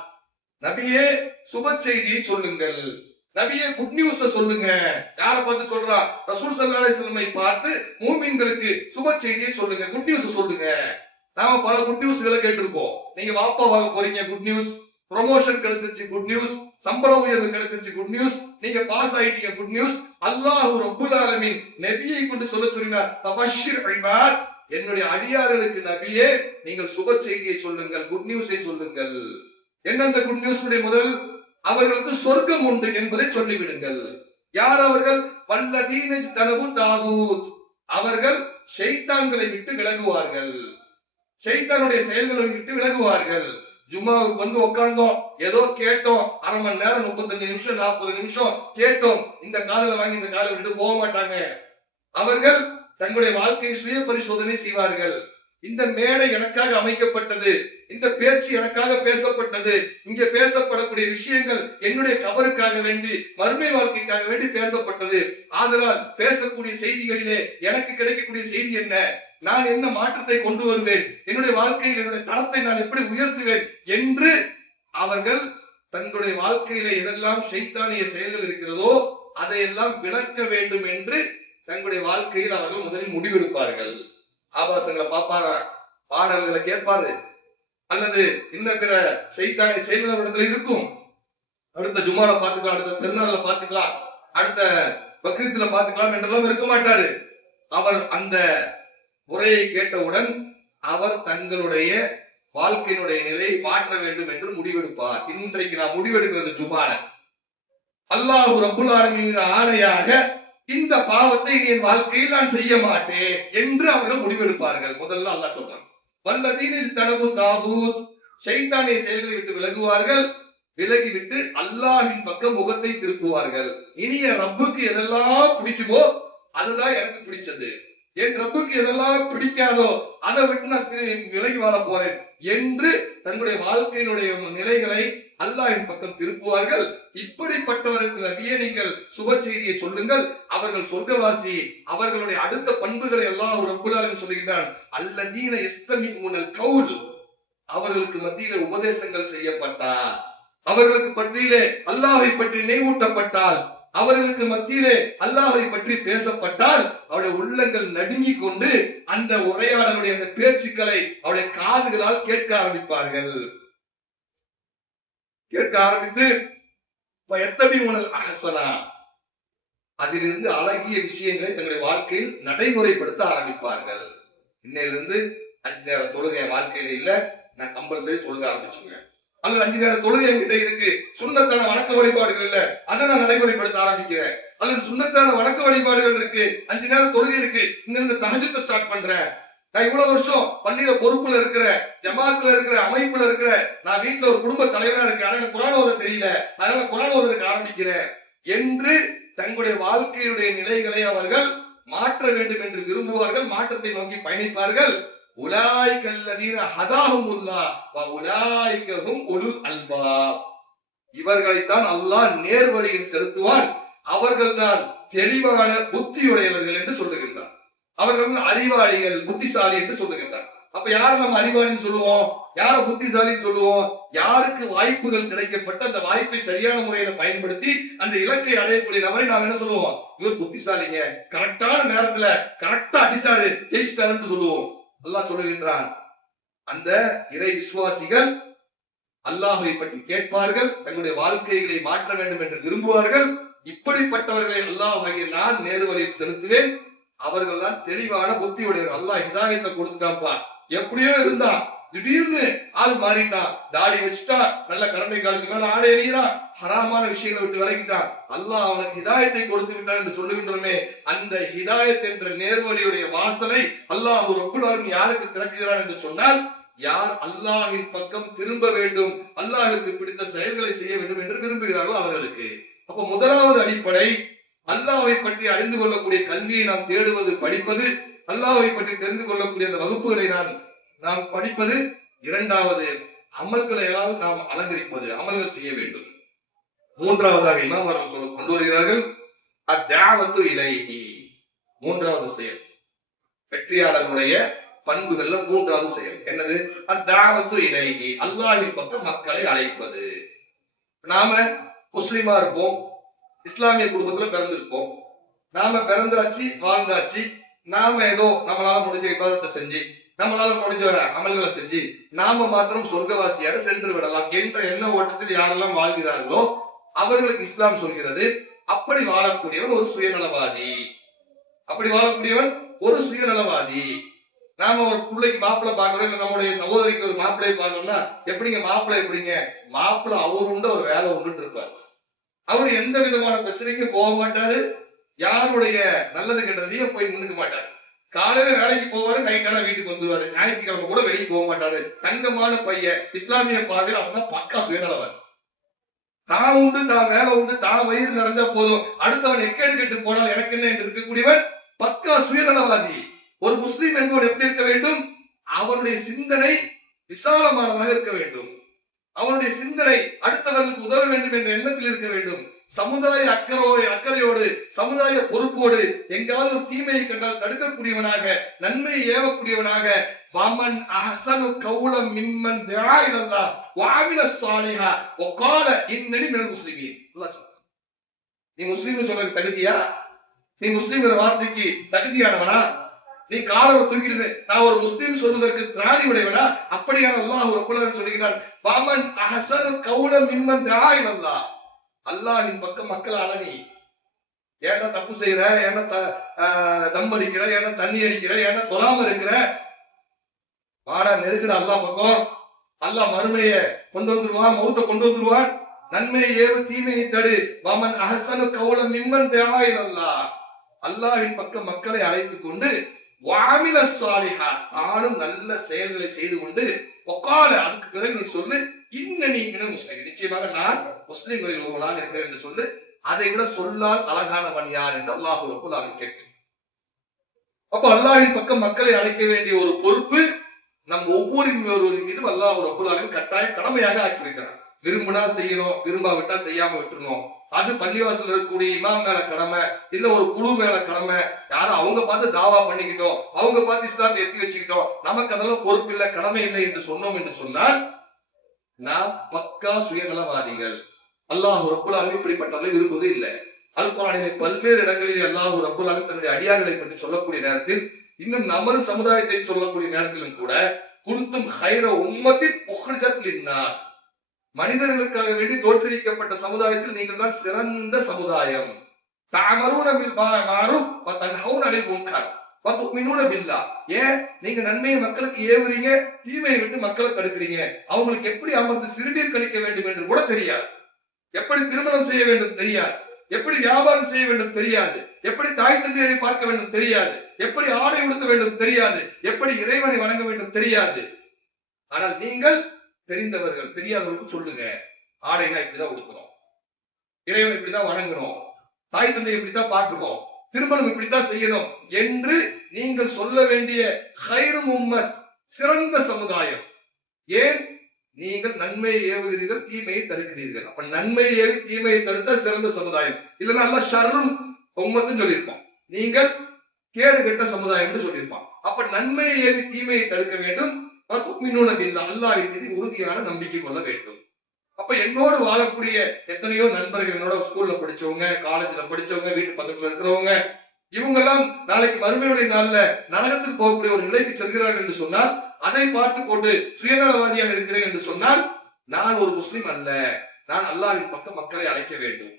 நபியே சுப செய்தியை சொல்லுங்கள், நபியே குட் நியூஸ் சொல்லுங்க. யார பார்த்து சொல்றா? ரசூல் ஸல்லல்லாஹு அலைஹி வஸல்லம் பார்த்து மூமின்களுக்கு சுப செய்தியை சொல்லுங்க, குட் நியூஸ் சொல்லுங்க. நாம பல குட் நியூஸ்களை கேட்டிருப்போம். நீங்க வாப்பா வாங்க போறீங்க, குட் நியூஸ். ப்ரமோஷன் கிடைச்சிருச்சு, குட் நியூஸ். சம்பள உயர்வு கிடைச்சிருச்சு, குட் நியூஸ். நீங்க பாஸ் ஆயிட்டீங்க, குட் நியூஸ். அல்லாஹ் ரப்புல் ஆலமீன் நபியை கொண்டு சொல்ல சொன்னார், ஃபபஷ்ஷிர் இபாத், என்னுடைய அடியார்களுக்கு நபியே நீங்கள் சுப செய்தியை சொல்லுங்கள், குட் நியூஸை சொல்லுங்கள். என்ன அந்த குட் நியூஸ்? முதல், அவர்களுக்கு சொர்க்கம் உண்டு என்பதை சொல்லிவிடுங்கள். யார் அவர்கள்? வல்லதீன இஸ்தனபு தாகூத், அவர்கள் ஷைத்தான்களை விட்டு விலகுவார்கள், ஷைத்தானுடைய செயல்களை விட்டு விலகுவார்கள். ஜும்மாவுக்கு வந்து உட்கார்ந்தோம், ஏதோ கேட்டோம், அரை மணி நேரம் 35 நிமிஷம் 40 நிமிஷம் கேட்டோம், இந்த காதல வாங்கி இந்த காதல விட்டு போக மாட்டாங்க. அவர்கள் தங்களுடைய வாழ்க்கையை சுய பரிசோதனை செய்வார்கள். இந்த மேடை எனக்காக அமைக்கப்பட்டது, இந்த பேச்சு எனக்காக பேசப்பட்டது, இங்க பேசப்படக்கூடிய விஷயங்கள் என்னுடைய கபருக்காக வேண்டி, மறுமை வாழ்க்கைக்காக வேண்டி பேசப்பட்டது. ஆதலால் பேசக்கூடிய செய்திகளிலே எனக்கு கிடைக்கக்கூடிய செய்தி என்ன, நான் என்ன மாற்றத்தை கொண்டு வருவேன், என்னுடைய வாழ்க்கையில் என்னுடைய தரத்தை நான் எப்படி உயர்த்துவேன் என்று அவர்கள் தங்களுடைய வாழ்க்கையில எதெல்லாம் ஷைத்தானிய செயல்கள் இருக்கிறதோ அதையெல்லாம் விளக்க வேண்டும் என்று தங்களுடைய வாழ்க்கையில் அவர்கள் முதலில் முடிவெடுப்பார்கள். ஆபாசங்களை பார்ப்பாரா, பாடல்களை கேட்பாரு, அல்லது இன்ன பிற ஷைத்தானிய செயல்கள் இடத்துல இருக்கும். அடுத்த ஜும்மால பாத்துக்கலாம், அடுத்த பெருநாள்ல பாத்துக்கலாம், அடுத்த பக்ரீத்ல பாத்துக்கலாம் என்றெல்லாம் இருக்க மாட்டாரு. அவர் அந்த முறையை கேட்டவுடன் அவர் தங்களுடைய வாழ்க்கையினுடைய நிலையை மாற்ற வேண்டும் என்று முடிவெடுப்பார். இன்றைக்கு நான் முடிவெடுக்கிறது ஜும்மால, அல்லாஹ் ரப்புல் ஆலமீன் ஆணையாக இந்த பாவத்தை என் வாழ்க்கையில் நான் செய்ய மாட்டேன் என்று அவர்கள் முடிவெடுப்பார்கள். முதல்ல அல்லாஹ் சொல்றான், வல்லதீன இஸ்தனபு தாகூத், ஷைத்தானிய செயல்களை விட்டு விலகுவார்கள், விலகிவிட்டு அல்லாஹ்வின் பக்கம் முகத்தை திருப்புவார்கள். இனிய ரப்புக்கு எதெல்லாம் பிடிக்குமோ அதுதான் எனக்கு பிடிச்சது, என் ரப்புக்கு எதெல்லாம் பிடிக்காதோ அதை விட்டு நான் விலகி வாழ போறேன் என்று தங்களுடைய வாழ்க்கையினுடைய நிலைகளை அல்லாஹ்வின் பக்கம் திருப்புவார்கள். இப்படிப்பட்டவர்களுக்கு நபியே நீங்கள் சுப செய்தியை சொல்லுங்கள், அவர்கள் சொர்க்கவாசி. அவர்களுடைய அடுத்த பண்புகளை அல்லாஹ் ரப்புல் ஆலமீன் சொல்லுகிறான், அல்லதீன யஸ்தமிஊனல் கவுல், அவர்களுக்கு மத்தியிலே உபதேசங்கள் செய்யப்பட்டால், அவர்களுக்கு மத்தியிலே அல்லாஹ்வை பற்றி நினைவூட்டப்பட்டால், அவர்களுக்கு மத்தியிலே அல்லாஹ்வை பற்றி பேசப்பட்டால் அவருடைய உள்ளங்கள் நடுங்கி கொண்டு அந்த உரையாடலுடைய அந்த பேச்சுக்களை அவருடைய காதுகளால் கேட்க ஆரம்பிப்பார்கள். கேட்க ஆரம்பித்து அஹ்சனா, அதிலிருந்து அழகிய விஷயங்களை தங்களுடைய வாழ்க்கையில் நடைமுறைப்படுத்த ஆரம்பிப்பார்கள். இன்னையிலிருந்து 5 நேர தொழுகை வாழ்க்கையில இல்ல, நான் கம்பல்சரி தொழுக ஆரம்பிச்சுங்க, அல்லது 5 நேர தொழுகை என்கிட்ட இருக்கு, சுன்னத்தான வணக்க வழிபாடுகள் இல்ல, அதை நான் நடைமுறைப்படுத்த ஆரம்பிக்கிறேன். அல்லது சுன்னத்தான வணக்க வழிபாடுகள் இருக்கு, 5 நேர தொழுகை இருக்கு, இந்த தஹஜ்ஜுத் ஸ்டார்ட் பண்றேன், நான் இவ்வளவு வருஷம் பள்ளியில பொறுப்புல இருக்கிற, ஜமாத்துல இருக்கிற, அமைப்புல இருக்கிற, நான் வீட்டுல ஒரு குடும்ப தலைவரா இருக்கேன், ஆனா எனக்கு குர்ஆன் ஓத தெரியல, அதனால குர்ஆன் ஓதற்கு ஆரம்பிக்கிறேன் என்று தங்களுடைய வாழ்க்கையுடைய நிலைகளை அவர்கள் மாற்ற வேண்டும் என்று விரும்புவார்கள், மாற்றத்தை நோக்கி பயணிப்பார்கள். உலாய்கல்லதீன ஹதாஹுமுல்லாஹ் வ உலாய்கஹும் உலுல் அல்பாப், இவர்களைத்தான் அல்லாஹ் நேர்வழியில் செலுத்துவான், அவர்கள் தான் தெளிவான புத்தியுடையவர்கள் என்று சொல்லுகின்றார். அவர்கள் அறிவாளிகள், புத்திசாலி என்று சொல்லுகின்றார். அப்ப யார நம்ம அறிவாளின்னு சொல்லுவோம், யார புத்திசாலின்னு சொல்லுவோம்? யாருக்கு வாய்ப்புகள் கிடைக்கப்பட்ட அந்த வாய்ப்பை சரியான முறையில பயன்படுத்தி அந்த இலக்கை அடையக்கூடிய நபரை நாம் என்ன சொல்லுவோம்? இவர் புத்திசாலிங்க, கரெக்டான நேரத்துல கரெக்டா அடிச்சாரு, ஜெயிச்சிட்டாருன்னு சொல்லுவோம். அல்லாஹ் சொல்லுகின்றான், அந்த இறை விசுவாசிகள் அல்லாஹை பற்றி கேட்பார்கள், தங்களுடைய வாழ்க்கைகளை மாற்ற வேண்டும் என்று விரும்புவார்கள். இப்படிப்பட்டவர்களை அல்லாஹ் நான் நேர்வழியில் செலுத்துவேன். அவர்கள் தான் தெளிவான புத்தியுடையவர். அல்லாஹ் ஹிதாயத்தை கொடுத்துட்டான்ப்பா. எப்படியோ இருந்தா திடீர்னு ஆள் மாறிட்டான், தாடி வச்சுட்டா, நல்ல கரண்டை காலுக்கு மேல ஆடை எறிகிறான், ஹராமான விஷயங்களை விட்டு விலகிட்டான், அல்லாஹ் அவனுக்கு ஹிதாயத்தை கொடுத்து விட்டான் என்று சொல்லுகின்றோமே, அந்த ஹிதாயத் என்ற நேர்வழியுடைய வாசலை அல்லாஹ் ரப்புல் ஆலமீன் யாருக்கு திறக்குகிறான் என்று சொன்னால், யார் அல்லாஹ்வின் பக்கம் திரும்ப வேண்டும், அல்லாஹ்வுக்கு பிடித்த செயல்களை செய்ய வேண்டும் என்று விரும்புகிறார்களோ அவர்களுக்கு. அப்ப முதலாவது அடிப்படை, அல்லாஹ்வை பற்றி அறிந்து கொள்ளக்கூடிய கல்வியை நாம் தேடுவது, படிப்பது, அல்லாஹ்வை பற்றி தெரிந்து கொள்ளக்கூடிய அந்த வகுப்புகளை நாம் படிப்பது. இரண்டாவது, அமல்களை நாம் அலங்கரிப்பது, அமல்கள் செய்ய வேண்டும். மூன்றாவதாக இமாம் அவர்கள் கொண்டு வருகிறார்கள், அத்ஆவத்து இலைஹி. மூன்றாவது செயல், வெற்றியாளர்களுடைய பண்புகள்ல மூன்றாவது செயல் என்னது? அத்ஆவத்து இலைஹி, அல்லாஹ்வின் பக்கம் மக்களை அழைப்பது. நாம முஸ்லிமா இருப்போம், இஸ்லாமிய குடும்பத்துல பிறந்திருப்போம், நாம பிறந்தாச்சு, வாழ்ந்தாச்சு, நாம ஏதோ நம்மளால முடிஞ்ச இபாதத்தை செஞ்சு, நம்மளால முடிஞ்ச அமல்களை செஞ்சு நாம மாத்திரம் சொர்க்கவாசியாக சென்று விடலாம் என்ற எண்ண ஓட்டத்தில் யாரெல்லாம் வாழ்கிறார்களோ அவர்களுக்கு இஸ்லாம் சொல்கிறது, அப்படி வாழக்கூடியவன் ஒரு சுயநலவாதி. அப்படி வாழக்கூடியவன் ஒரு சுயநலவாதி. நாம ஒரு பிள்ளைக்கு மாப்பிள்ளை பாக்குறோம், நம்முடைய சகோதரிக்கு ஒரு மாப்பிள்ளையை பார்க்கணும்னா, எப்படிங்க மாப்பிள்ளை, எப்படிங்க மாப்பிள்ளை அவர் உண்டு ஒரு வேலை உண்டு இருப்பார். அவர் எந்த விதமான பிரச்சனைக்கும் போக மாட்டாரு, யாருடைய நல்லது கெட்டதையும் போய் நின்றுக்க மாட்டாரு. காலையில வேலைக்கு போவாரு, நைட்டான வீட்டுக்கு வந்துருவாரு, ஞாயிற்றுக்கிழமை கூட வெளியே போக மாட்டாரு. தங்கமான பையன், இஸ்லாமிய பார்வையில் அவன் பக்கா சுயநலவன். தான் உண்டு, தான் வேலை உண்டு, தான் வயிறு நிறைஞ்சா போதும், அடுத்தவன் எக்கேடு கெட்டு போனால் எனக்கு என்ன என்று இருக்கக்கூடியவன் பக்கா சுயநலவாதி. ஒரு முஸ்லீம் என்பவன் எப்படி இருக்க வேண்டும்? அவனுடைய சிந்தனை விசாலமானதாக இருக்க வேண்டும். அவனுடைய சிந்தனை அடுத்தவர்களுக்கு உதவ வேண்டும் என்ற எண்ணத்தில் இருக்க வேண்டும். சமுதாய அக்கறையோடு, சமுதாய பொறுப்போடு, எங்காவது ஒரு தீமையை கண்டால் தடுக்கக்கூடியவனாக, நன்மையை ஏவக்கூடியவனாக, வமன் அஹ்ஸனு கௌலம் மிம்மன் தஆ இலல்லாஹ் வ அமில ஸாலிஹா வ கால இன்னனி மினல் முஸ்லிமீன். அல்லாஹ் சொல்றான், நீ முஸ்லிம் சொல்றதுக்கு தகுதியா? நீ முஸ்லிம்ங்கிற வார்த்தைக்கு தகுதியானவனா? நீ காலரை தூக்கிட்டு நான் ஒரு முஸ்லிம் சொல்வதற்கு திராணி உடையவனா? அப்படியான அல்லாஹ் ரப்பல் ஆலமீன் சொல்கிறான், வமன் அஹ்ஸனு கௌலம் மிம்மன் தஆ இலல்லாஹ். அல்லாஹ்வின் பக்கம் மக்கள் அழனி. ஏன்னா தப்பு செய்யற, ஏன்னா தம் அடிக்கிற, ஏன்னா தண்ணி அடிக்கிற, ஏன்னா தொழாம இருக்கிற, வாடா நெருக்கட அல்லாஹ் பக்கம். அல்லாஹ் மறுமைய கொண்டு வந்துருவான், மௌத்த கொண்டு வந்துருவான். நன்மையை ஏவு, தீமையை தடு. வமன் அஹ்ஸனு கௌலம் மிம்மன் தஆ இலல்லாஹ். அல்லாஹ்வின் பக்கம் மக்களை அழைத்துக் கொண்டு, வஅமில ஸாலிஹாத், தானும் நல்ல செயல்களை செய்து கொண்டு, வகால, அதுக்கு பிறகு நீ சொல்லு, இன்னனி மினல் முஸ்லிமீன், நிச்சயமாக நான் முஸ்லிம்களில் ஒருவனாக இருக்கிறேன் என்று சொல்லு. அதை விட சொல்லால் அழகானவன் யார் என்று அல்லாஹ் ரப்பல் ஆலமீன் கேட்கிறார். அப்ப அல்லாஹ்வின் பக்கம் மக்களை அழைக்க வேண்டிய ஒரு பொறுப்பு நம் ஒவ்வொருவரின் மீதும் அல்லாஹ் ரப்பல் ஆலமீன் கட்டாய கடமையாக ஆக்கியிருக்கிறார். விரும்பினா செய்யணும், விரும்பாவிட்டா செய்யாம விட்டுறணும். அது பள்ளிவாசல் இருக்கக்கூடிய இமாம் மேல கடமை, இல்ல ஒரு குழு மேல கடமை. யாரும் அவங்க பார்த்து தாவா பண்ணிக்கிட்டோம், அவங்க பார்த்து இஸ்லாத்தை எத்தி வச்சுக்கிட்டோம், நமக்கு அதெல்லாம் பொறுப்பு இல்லை, கடமை இல்லை என்று சொன்னோம் என்று சொன்னால் நாம் பக்கா சுயநலவாதிகள். அல்லாஹ் ரப்பல் ஆலமீன் இப்படிப்பட்டவர்களை விரும்புவது இல்லை. அல் குர்ஆனிலே பல்வேறு இடங்களில் அல்லாஹ் ரப்பல் ஆலமீன் தன்னுடைய அடியார்களை பற்றி சொல்லக்கூடிய நேரத்தில், இன்னும் நமது சமுதாயத்தை சொல்லக்கூடிய நேரத்திலும் கூட, குன்தும் ஹைர உம்மத்தின் உக்ரிஜத் லின்னாஸ், மனிதர்களுக்காக வேண்டி தோற்றுவிக்கப்பட்ட சமுதாயத்தில் நீங்கள் தான் சிறந்த சமுதாயம். தஅமரூன பில் மஅரூஃப் வ தன்ஹவுன அனில் முன்கர் வ துமினூன பில்லாஹ். ஏன் நீங்க நன்மையை மக்களுக்கு ஏவுறீங்க, தீமையை விட்டு மக்களை தடுக்கிறீங்க? அவங்களுக்கு எப்படி அமர்ந்து சிறுநீர் கழிக்க வேண்டும் என்று கூட தெரியாது, எப்படி திருமணம் செய்ய வேண்டும் தெரியாது, எப்படி வியாபாரம் செய்ய வேண்டும் தெரியாது, எப்படி தாய் தந்தையரை பார்க்க வேண்டும் தெரியாது, எப்படி ஆடை உடுத்த வேண்டும் தெரியாது, எப்படி இறைவனை வணங்க வேண்டும் தெரியாது. ஆனால் நீங்கள் தெரிந்தவர்கள் தெரியாதவர்களுக்கு சொல்லுங்க, ஆடைனா இப்படிதான் உடுக்கணும், இறைவன் இப்படிதான் வணங்கணும், தாய் தந்தை இப்படித்தான் பார்க்கணும், திருமணம் இப்படித்தான் செய்யணும் என்று நீங்கள் சொல்ல வேண்டிய ஹைரும் உம்மத், சிறந்த சமுதாயம். ஏன்? நீங்கள் நன்மையை ஏவுகிறீர்கள், தீமையை தடுக்கிறீர்கள். அப்ப நன்மையை ஏவி தீமையை தடுத்தா சிறந்த சமுதாயம். இல்லைன்னா அல்ல ஷர்ரும் உம்மத்துன்னு சொல்லியிருப்பான். நீங்கள் கேடு கெட்ட சமுதாயம் என்று சொல்லியிருப்பான். அப்ப நன்மையை ஏவி தீமையை தடுக்க வேண்டும். அல்லாஹ்வின் மீது உறுதியான நம்பிக்கை கொள்ள வேண்டும். அப்ப என்னோடு வாழக்கூடிய எத்தனையோ நண்பர்கள், என்னோட ஸ்கூல்ல படிச்சவங்க, காலேஜ்ல படிச்சவங்க, வீட்டு பக்கத்துல இருக்கிறவங்க, இவங்க எல்லாம் நாளைக்கு மறுமையுடைய நாள்ல நரகத்துக்கு போகக்கூடிய ஒரு நிலைக்கு செல்கிறார்கள் என்று சொன்னால், அதை பார்த்து கொண்டு சுயநலவாதியாக இருக்கிறேன் என்று சொன்னால், நான் ஒரு முஸ்லிம் அல்ல, நான் அல்லாஹ்வின் பக்கம் மக்களை அழைக்க வேண்டும்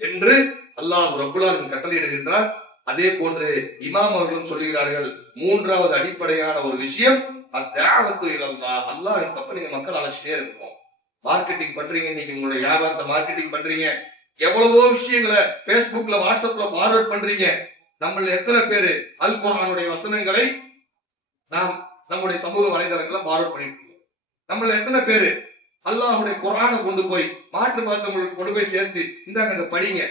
என்று அல்லாஹ் ரப்புல் ஆலமீன் கட்டளையிடுகின்றார். அதே போன்று இமாம் அவர்களும் சொல்லுகிறார்கள், மூன்றாவது அடிப்படையான ஒரு விஷயம் அத்தாவத்து இலல்லாஹ், அல்லாஹ்வின் பக்கம் நீங்க மக்கள் அழைச்சிட்டே இருக்கணும். மார்க்கெட்டிங் பண்றீங்க, இன்னைக்கு உங்களுடைய வியாபாரத்தை மார்க்கெட்டிங் பண்றீங்க, எவ்வளவோ விஷயங்களை பேஸ்புக்ல வாட்ஸ்அப்ல ஃபார்வர்ட் பண்றீங்க. நம்மள எத்தனை பேரு அல் குர்ஆனுடைய வசனங்களை நாம் நம்முடைய சமூக வலைதளங்களை ஃபார்வர்ட் பண்ணிட்டு இருக்கோம்? நம்மள எத்தனை பேரு அல்லாஹ்வுடைய குர்ஆனை கொண்டு போய் மாற்று மதத்தவங்களுக்கு கொண்டு போய் சேர்த்து, இந்தாங்க இந்த படிங்க,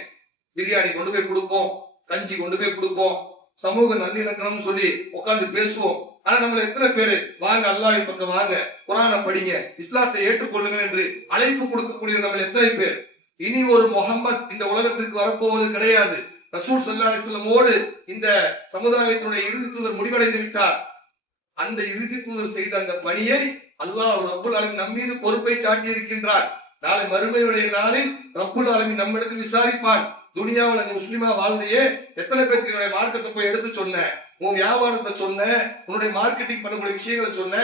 பிரியாணி கொண்டு போய் கொடுப்போம், கஞ்சி கொண்டு போய் கொடுப்போம், சமூக நல்லிணக்கணும்னு சொல்லி உட்கார்ந்து பேசுவோம். ஆனா நம்மள எத்தனை பேரு வாங்க அல்லாஹ்வின் பக்கம் வாங்க, குர்ஆனை படிங்க, இஸ்லாத்தை ஏற்றுக்கொள்ளுங்கள் என்று அழைப்பு கொடுக்கக்கூடிய நம்ம எத்தனை பேர்? இனி ஒரு முஹம்மத் இந்த உலகத்திற்கு வரப்போவது கிடையாது. ரசூல் ஸல்லல்லாஹு அலைஹி வஸல்லமோடு இந்த சமுதாயத்தினுடைய இறுதி தூதர் முடிவடைந்து விட்டார். அந்த இறுதி தூதர் செய்த அந்த பணியை அல்லாஹ் ரப்புல் ஆலமீன் நம் மீது பொறுப்பை சாட்டி இருக்கின்றார். நாளை மறுமையுடைய நாளில் ரப்புல் ஆலமீன் நம்மிடத்தில் விசாரிப்பான். துனியாவில் நீ முஸ்லிமா வாழ்ந்தையே, எத்தனை பேருக்கு என்னுடைய மார்க்கத்தை போய் எடுத்து சொன்ன, உன் வியாபாரத்தை சொன்ன, உன்னுடைய மார்க்கெட்டிங் பண்ணக்கூடிய விஷயங்களை சொன்ன,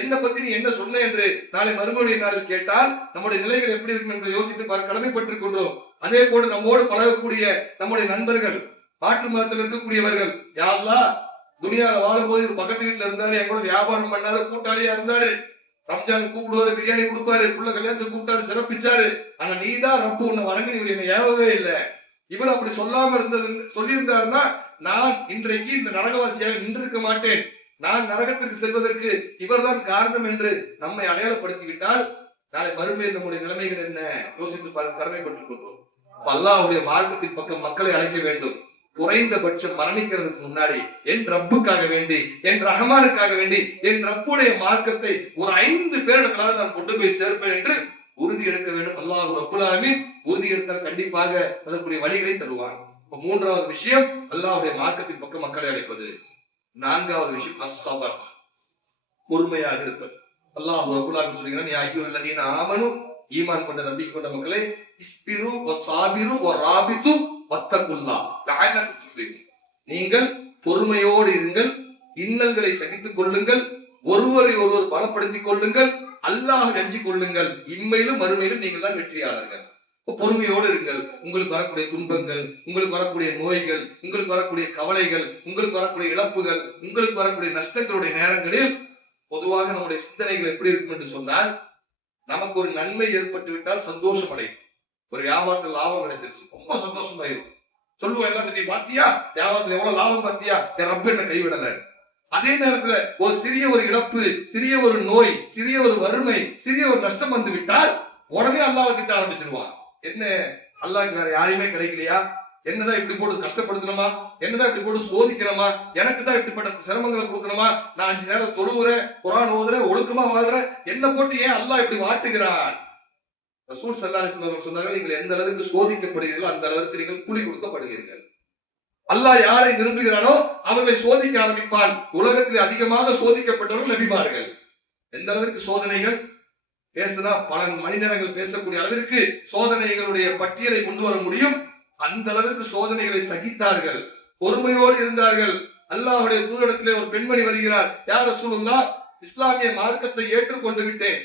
என்ன பத்தி நீ என்ன சொன்ன என்று நாளை மறுமையுடைய நாளில் கேட்டால் நம்முடைய நிலைகள் எப்படி இருக்கும் என்று யோசித்து பார்க்க கடமைப்பட்டிருக்கின்றோம். அதே போல நம்மோடு பழகக்கூடிய நம்முடைய நண்பர்கள், மாற்று மதத்தில் இருக்கக்கூடியவர்கள், யா அல்லாஹ் துனியால வாழும்போது ஒரு பக்கத்து வீட்டுல இருந்தாரு, எங்களோட வியாபாரம் பண்ணாரு, கூட்டாளியா இருந்தாரு, ரம்ஜானுக்கு கூப்பிடுவாரு, பிரியாணி கொடுப்பாரு, புள்ள கல்யாணத்துக்கு கூப்பிட்டாரு, சிறப்பிச்சாரு. ஆனா நீதான் ரப்பு, உன்னை வணங்கி இவர் என்னை ஏவவே இல்லை. இவர் அப்படி சொல்லாம இருந்தது சொல்லியிருந்தாருன்னா நான் இன்றைக்கு இந்த நரகவாசியாக நின்றிருக்க மாட்டேன். நான் நரகத்திற்கு செல்வதற்கு இவர்தான் காரணம் என்று நம்மை அடையாளப்படுத்தி விட்டால் நாளை மறுமையில் நம்முடைய நிலைமைகள் என்ன யோசித்து பார்க்க கடமைப்பட்டுக் கொள்வோம். அல்லாஹ்வுடைய மார்க்கத்தின் பக்கம் மக்களை அழைக்க வேண்டும். குறைந்தபட்சம் மரணிக்கிறதுக்கு முன்னாடி என் ரப்புக்காக வேண்டி, என் ரஹ்மானுக்காக வேண்டி, என் ரப்புடைய மார்க்கத்தை ஒரு 5 பேரிடத்திலாவது நான் கொண்டு போய் சேர்ப்பேன் என்று உறுதி எடுக்க வேண்டும். அல்லாஹ் ரப்புல் ஆலமீன் உறுதி எடுத்தால் கண்டிப்பாக அதற்குரிய வழிகளை தருவார். மூன்றாவது விஷயம் அல்லாஹ்வுடைய மார்க்கத்தின் பக்கம் மக்களை அழைப்பது. நான்காவது விஷயம் அஸ்ஸபர், பொறுமையாக இருப்பது. அல்லாஹ் ரப்புல் ஆலமீன் சொல்கிறான், யா அய்யுஹல்லதீன ஆமனு, ஈமான் கொண்ட நம்பிக்கை கொண்ட மக்களே, இஸ்பிரு வஸாபிரு வராபிது வத்தகுல்லாஹ் லஅல்லகும் துஃப்லிஹூன். நீங்கள் பொறுமையோடு இருங்கள், இன்னல்களை சகித்துக் கொள்ளுங்கள், ஒருவரை ஒருவர் பலப்படுத்திக் கொள்ளுங்கள், அல்லாஹ் நெஞ்சிக் கொள்ளுங்கள், இன்மையிலும் மறுமையிலும் நீங்கள் தான் வெற்றியாளர்கள். பொறுமையோடு இருங்கள். உங்களுக்கு வரக்கூடிய துன்பங்கள், உங்களுக்கு வரக்கூடிய நோய்கள், உங்களுக்கு வரக்கூடிய கவலைகள், உங்களுக்கு வரக்கூடிய இழப்புகள், உங்களுக்கு வரக்கூடிய நஷ்டங்களுடைய நேரங்களில் பொதுவாக நம்முடைய சிந்தனைகள் எப்படி இருக்கும் என்று சொன்னால், நமக்கு ஒரு நன்மை ஏற்பட்டு விட்டால் சந்தோஷம் அடையும். ஒரு வியாபாரத்தில் லாபம் கிடைச்சிருச்சு, ரொம்ப சந்தோஷம் ஆயிடும். சொல்லுவோம் எல்லாத்தையும், நீ பாத்தியா வியாபாரத்தில் எவ்வளவு லாபம் பாத்தியா, என் ரப்ப என்ன கைவிடல. அதே நேரத்துல ஒரு சிறிய ஒரு இழப்பு, சிறிய ஒரு நோய், சிறிய ஒரு வறுமை, சிறிய ஒரு நஷ்டம் வந்து விட்டால் உடனே அல்லாஹ்வை திட்ட ஆரம்பிச்சிருவான். என்ன அல்லாஹ்க்கு வேற யாரையுமே கிடைக்கலையா, என்னதான் இப்படி போட்டு கஷ்டப்படுத்தணுமா, என்னதான் இப்படி போட்டு சோதிக்கணுமா, எனக்கு தான் இப்படிப்பட்ட சிரமங்களை கொடுக்கணுமா, நான் 5 நேரம் தொழுவுறேன், குர்ஆன் ஓதுறேன், ஒழுக்கமா வாழ்றேன், என்ன போட்டு ஏன் அல்லாஹ் இப்படி வாட்டுகிறான்? ரசூல் ஸல்லல்லாஹு அலைஹி வஸல்லம் சொன்னார்கள், நீங்கள் எந்த அளவுக்கு சோதிக்கப்படுகிறீர்களோ அந்த அளவுக்கு நீங்கள் கூலி கொடுக்கப்படுகிறீர்கள். அல்லாஹ் யாரை விரும்புகிறானோ அவர்களை சோதிக்க ஆரம்பிப்பான். உலகத்தில் அதிகமாக சோதிக்கப்பட்டவர்கள் நபிமார்கள். எந்த அளவுக்கு சோதனைகள் பேசுனா பல மணி நேரங்கள் பேசக்கூடிய அளவிற்கு சோதனைகளுடைய பட்டியலை கொண்டு வர முடியும். அந்த அளவுக்கு சோதனைகளை சகித்தார்கள், பொறுமையோடு இருந்தார்கள். அல்லாஹ்வுடைய தூதரிடத்திலே ஒரு பெண்மணி வருகிறார், யா ரசூலுல்லாஹ், இஸ்லாமிய மார்க்கத்தை ஏற்றுக்கொண்டு விட்டேன்,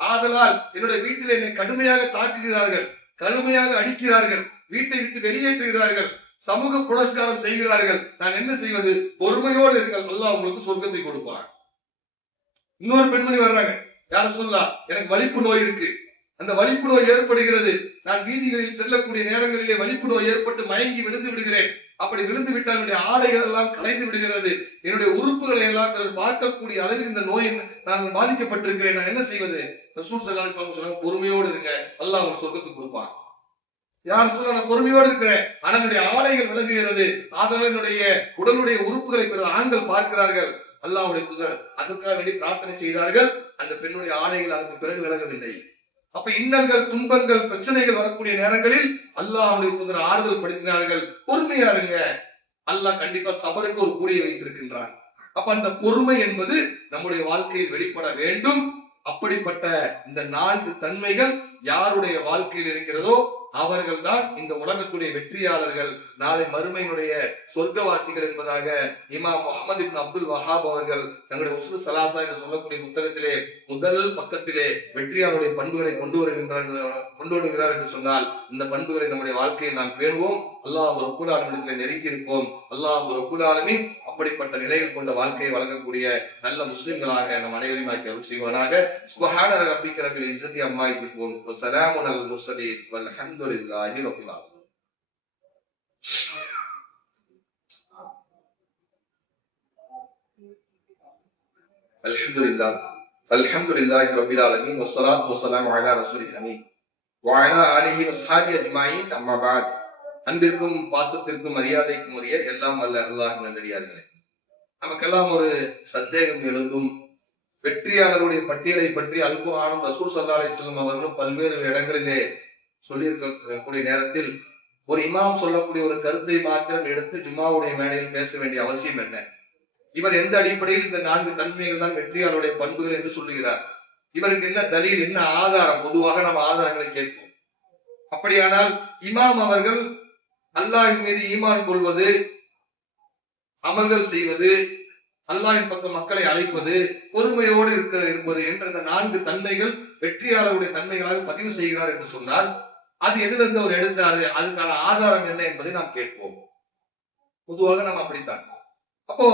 ஆதலால் என்னுடைய வீட்டில் என்னை கடுமையாக தாக்குகிறார்கள், கடுமையாக அடிக்கிறார்கள், வீட்டை விட்டு வெளியேற்றுகிறார்கள், சமூக புரஸ்காரம் செய்கிறார்கள், நான் என்ன செய்வது? பொறுமையோடு இருங்கள், அல்லாஹ் உங்களுக்கு சொர்க்கத்தை கொடுப்பார். இன்னொரு பெண்மணி வர்றாங்க, யா ரசூலுல்லாஹ், எனக்கு வலிப்பு நோய் இருக்கு, அந்த வலிப்பு நோய் ஏற்படுகிறது, நான் வீதிகளில் செல்லக்கூடிய நேரங்களிலே வலிப்பு நோய் ஏற்பட்டு மயங்கி விழுந்து விடுகிறேன், அப்படி விழுந்து விட்டால் என்னுடைய ஆடைகள் எல்லாம் கலைந்து விடுகிறது, என்னுடைய உறுப்புகளை எல்லாம் பார்க்கக்கூடிய அளவில் இந்த நோய் நான் பாதிக்கப்பட்டிருக்கிறேன், நான் என்ன செய்வது? ரசூல் ஸல்லல்லாஹு அலைஹி வஸல்லம் சொன்னாங்க, பொறுமையோடு இருங்க, அல்லாஹ் உங்களுக்கு சொர்க்கத்தை கொடுப்பான். யார் சொல்ல, நான் பொறுமையோடு இருக்கிறேன், ஆனா என்னுடைய ஆடைகள் விலகுகிறது, அதனால் என்னுடைய உடலுடைய உறுப்புகளை பிற ஆண்கள் பார்க்கிறார்கள், அல்லாஹ்வுடைய தூதர் அதுக்காக வேண்டி பிரார்த்தனை செய்தார்கள். அந்த பெண்ணுடைய ஆடைகள் அதற்கு பிறகு விலகவில்லை. அப்ப இன்னல்கள், துன்பங்கள், பிரச்சனைகள் வரக்கூடிய நேரங்களில் அல்லாஹ்வுடைய தூதர் ஆறுதல் படுத்தினார்கள். பொறுமையா இருங்க, அல்லாஹ் கண்டிப்பா சபருக்கு ஒரு கூலியை வைத்திருக்கின்றான். அப்ப அந்த பொறுமை என்பது நம்முடைய வாழ்க்கையில் வெளிப்பட வேண்டும். அப்படிப்பட்ட இந்த 4 தன்மைகள் யாருடைய வாழ்க்கையில் இருக்கிறதோ அவர்கள் தான் இந்த உலகத்துடைய வெற்றியாளர்கள், நாளை மறுமையினுடைய சொர்க்கவாசிகள் என்பதாக இமாம் முஹம்மது இப்னு அப்துல் வஹாப் அவர்கள் தங்களுடைய உஸ்ரு சலாசா என்று சொல்லக்கூடிய புத்தகத்திலே முதல் பக்கத்திலே வெற்றியாளருடைய பண்புகளை கொண்டு வருகிறார் என்று சொன்னால், இந்த பண்புகளை நம்முடைய வாழ்க்கையில் நாம் பேணுவோம். அல்லாஹ் ரப்புல் ஆலமீனிடத்திலே நெருங்கி இருப்போம். அல்லாஹ் ரப்புல் ஆலமீன் அப்படிப்பட்ட நிலையில் கொண்ட வாழ்க்கையை வழங்கக்கூடிய நல்ல முஸ்லிம்களாக நம் அனைவரையும் ஆக்கி அருள் செய்வானாக. சுப்ஹான ரப்பிக ரப்பில் இஸ்ஸத்தி அம்மா யசிஃபூன் வ ஸலாமுன் அலல் முர்ஸலீன் வல்ஹம்துலில்லாஹி ரப்பில் ஆலமீன். அல்ஹம்துலில்லாஹி ரப்பில் ஆலமீன் வஸ்ஸலாத்து வஸ்ஸலாமு அலா ரசூலில் அமீன் வ அலா ஆலிஹி வஸ்ஹாபிஹி அஜ்மாஈன். அம்மா பஅத். அன்பிற்கும் பாசத்திற்கும் மரியாதைக்கும் உரிய எல்லாம் வல்ல அல்லாஹ்வின் நல்லடியார்களே, நமக்கெல்லாம் ஒரு சந்தேகம் எழுந்தும். வெற்றியாளருடைய பட்டியலை பற்றி அல் குர்ஆனும் ரசூல் ஸல்லல்லாஹு அலைஹி வஸல்லம் அவர்களும் பல்வேறு இடங்களிலே சொல்லியிருக்கக்கூடிய நேரத்தில் ஒரு இமாம் சொல்லக்கூடிய ஒரு கருத்தை மாத்திரம் எடுத்து ஜும்மாவுடைய மேடையில் பேச வேண்டிய அவசியம் என்ன? இவர் எந்த அடிப்படையில் இந்த 4 தன்மைகள் தான் வெற்றியாளருடைய பண்புகள் என்று சொல்லுகிறார்? இவருக்கு என்ன தலீல், என்ன ஆதாரம்? பொதுவாக நம்ம ஆதாரங்களை கேட்போம். அப்படியானால் இமாம் அவர்கள் அல்லாஹ்வின் மீது ஈமான் கொள்வது, அமல்கள் செய்வது, அல்லாஹ்வின் பக்கம் மக்களை அழைப்பது, பொறுமையோடு இருப்பது என்ற இந்த 4 தன்மைகள் வெற்றியாளருடைய தன்மைகளாக பதிவு செய்கிறார் என்று சொன்னால், அது எதிலிருந்து அவர் எடுத்தாரு, அதுக்கான ஆதாரம் என்ன என்பதை நாம் கேட்போம். பொதுவாக நாம் அப்படித்தான். அப்போ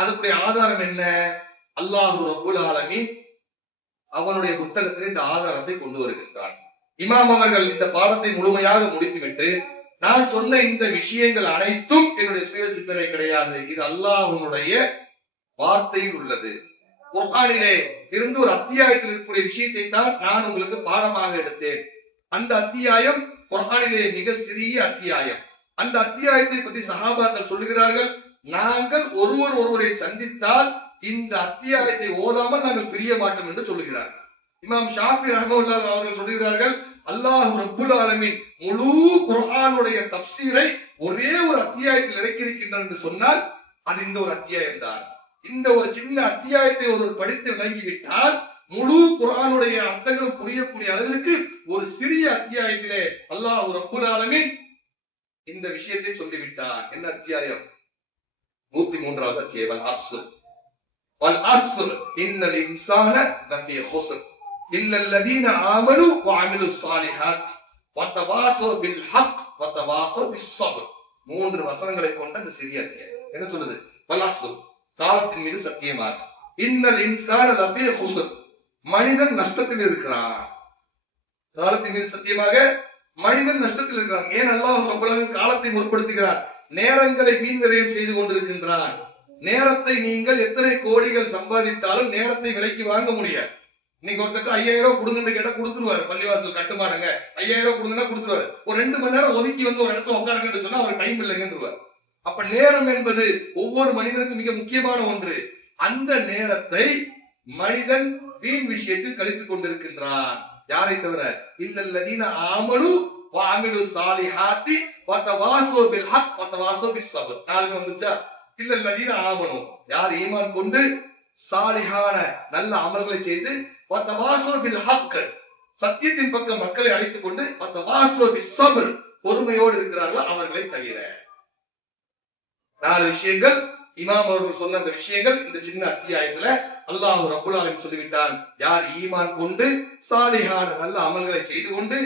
அதுக்குரிய ஆதாரம் என்ன? அல்லாஹ் ரப்புல் ஆலமீன் அவனுடைய புத்தகத்தில் இந்த ஆதாரத்தை கொண்டு வருகின்றான். இமாம் அவர்கள் இந்த பாடத்தை முழுமையாக முடித்துவிட்டு, நான் சொன்ன இந்த விஷயங்கள் அனைத்தும் என்னுடைய சுய சிந்தனை கிடையாது, இது அல்லாஹ்வுடைய வார்த்தையில் உள்ளது. குர்ஆனிலே இருந்து ஒரு அத்தியாயத்தில் இருக்கக்கூடிய விஷயத்தை தான் நான் உங்களுக்கு பாடமாக எடுத்தேன். அந்த அத்தியாயம் குர்ஆனிலே மிக சிறிய அத்தியாயம். அந்த அத்தியாயத்தை பற்றி சஹாபாக்கள் சொல்லுகிறார்கள், நாங்கள் ஒருவரை சந்தித்தால் இந்த அத்தியாயத்தை ஓதாமல் நாங்கள் பிரிய மாட்டோம் என்று சொல்லுகிறார்கள். இமாம் ஷாஃபி ரஹ்மத்துல்லாஹி அவர்கள் சொல்லுகிறார்கள், அல்லாஹ் ரப்புல் ஆலமீன் முழு குர்ஆனுடைய தஃப்சீரை ஒரே ஒரு அத்தியாயத்தில் இறக்கியிருக்கின்றார் என்று சொன்னால் அது இந்த ஒரு அத்தியாயம் தான். இந்த ஒரு சின்ன அத்தியாயத்தை ஒருவர் படித்து விளங்கிவிட்டால் முழு குர்ஆனுடைய அர்த்தங்கள் புரியக்கூடிய அளவிற்கு ஒரு சிறிய அத்தியாயத்திலே அல்லாஹ் ரப்புல் ஆலமீன் இந்த விஷயத்தை சொல்லிவிட்டார். என்ன அத்தியாயம்? 103வது அத்தியாயம். வல் அஸ்ர் இன்னல் இன்சான லஃபீ ஹுஸ்ர் இல்லல்லதீன ஆமனு வ அமிலுஸ் ஸாலிஹாத் வ தவாஸவ் பில் ஹக் வ தவாஸவ் பிஸ் ஸப்ர். 3 வசனங்களை கொண்ட இந்த சிறிய அத்தியாயம் என்ன சொல்லுது? வல் அஸ்ர், காலத்தின் மீது சத்தியமாக. இன்னல் இன்சான லஃபீ ஹுஸ்ர், மனிதன் நஷ்டத்தில் இருக்கிறான். காலத்தின் மீது சத்தியமாக மனிதன் நஷ்டத்தில் இருக்கிறான். ஏன் அல்லாஹ் ரப்பல் ஆலமீன் காலத்தை முற்படுத்துகிறார்? நேரங்களை வீண் விரயம் செய்து கொண்டிருக்கின்றான். நேரத்தை நீங்கள் எத்தனை கோடிகள் சம்பாதித்தாலும் நேரத்தை விலைக்கு வாங்க முடியாது. இன்னைக்கு ஒருத்தர் 5000 ரூபாய் கொடுங்கன்னு கேட்டா கொடுத்துருவாரு. பள்ளிவாசல் கட்டுமானங்க 5000 ரூபாய் கொடுங்கன்னா கொடுத்துருவாரு. ஒரு 2 மணி நேரம் ஒதுக்கி வந்து ஒரு இடத்துல உட்காருங்கன்னு சொன்னா அவர் டைம் இல்லைங்கன்றுவார். அப்ப நேரம் என்பது ஒவ்வொரு மனிதனுக்கும் மிக முக்கியமான ஒன்று. அந்த நேரத்தை மனிதன் வீண் விஷயத்தில் கழித்துக் கொண்டிருக்கின்றான். யாரை தவிர? இல்லல்லதீன ஆமனு வ அமிலுஸ் ஸாலிஹாத்தி வ தவாஸவ் பில் ஹக் வ தவாஸவ் பிஸ் ஸப்ர். நாளைக்கு வந்துச்சா? இல்லல்லதீன ஆமனு, யார் ஈமான் கொண்டு சாலிஹான நல்ல அமல்களை செய்து வ தவாஸவ் பில் ஹக், சத்தியத்தின் பக்கம் மக்களை அழைத்துக் கொண்டு வ தவாஸவ் பிஸ் ஸப்ர், பொறுமையோடு இருக்கிறார்களோ அவர்களை தவிர. 4 விஷயங்கள் இமாம் அவர்கள் சொன்ன அந்த விஷயங்கள் இந்த சின்ன அத்தியாயத்துல அல்லாஹ் ரப்புல் ஆலமீன் சொல்லிவிட்டான். யார் ஈமான் கொண்டு சாலிஹான நல்ல அமல்களை செய்து கொண்டு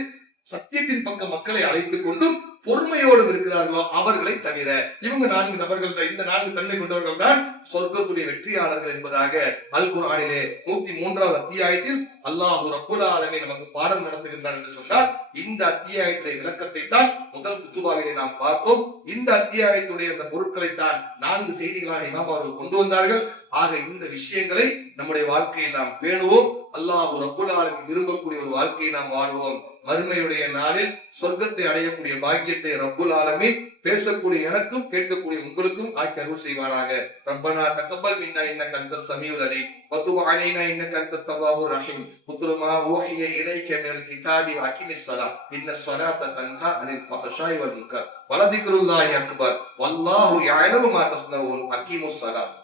சத்தியத்தின் பக்கம் மக்களை அழைத்துக் கொண்டும் பொறுமையோடு இருக்கிறார்களோ அவர்களை தவிர. இவங்க 4 நபர்கள், இந்த 4 தன்மை கொண்டவர்கள் தான் சொர்க்கத்துடைய வெற்றியாளர்கள் என்பதாக அல் குர்ஆனிலே 103வது அத்தியாயத்தில் அல்லாஹ் ரப்புல் ஆலமீன் நமக்கு பாடம் நடத்துகின்றான் என்று சொன்னால், இந்த அத்தியாயத்திலே விளக்கத்தை தான் முதல் குத்துபாவிலே நாம் பார்த்தோம். இந்த அத்தியாயத்துடைய அந்த பொருட்களை தான் 4 செய்திகளாக இமாம் அவர்கள் கொண்டு வந்தார்கள். ஆக இந்த விஷயங்களை நம்முடைய வாழ்க்கையில் நாம் பேணுவோம். அல்லாஹ் ரப்புல் ஆலமீன் விரும்பக்கூடிய ஒரு வாழ்க்கையை நாம் வாழ்வோம். மறுமையுடைய நாளில் சொர்க்கத்தை அடையக்கூடிய பாக்கியத்தை ரப்புல் ஆலமீன் பேசக்கூடிய எனக்கும் கேட்கக்கூடிய உங்களுக்கும் ஆக்கி அருள் செய்வானாக. ரப்பனா தக்கபல் மின்னா இன்னக அன்தஸ் ஸமீஉல் அலீம் வதுப் அலைனா இன்னக அன்தத் தவ்வாபுர் ரஹீம் உத்லு மா ஊஹிய இலைக மினல் கிதாபி வஅகிமிஸ் ஸலாத் இன்னஸ் ஸலாத்த தன்ஹா அனில் ஃபஹ்ஷாஇ வல் முன்கர் வலதிக்ருல்லாஹி அக்பர் வல்லாஹு யஅலமு மா தஸ்னஊன் அகீமுஸ் ஸலாத்.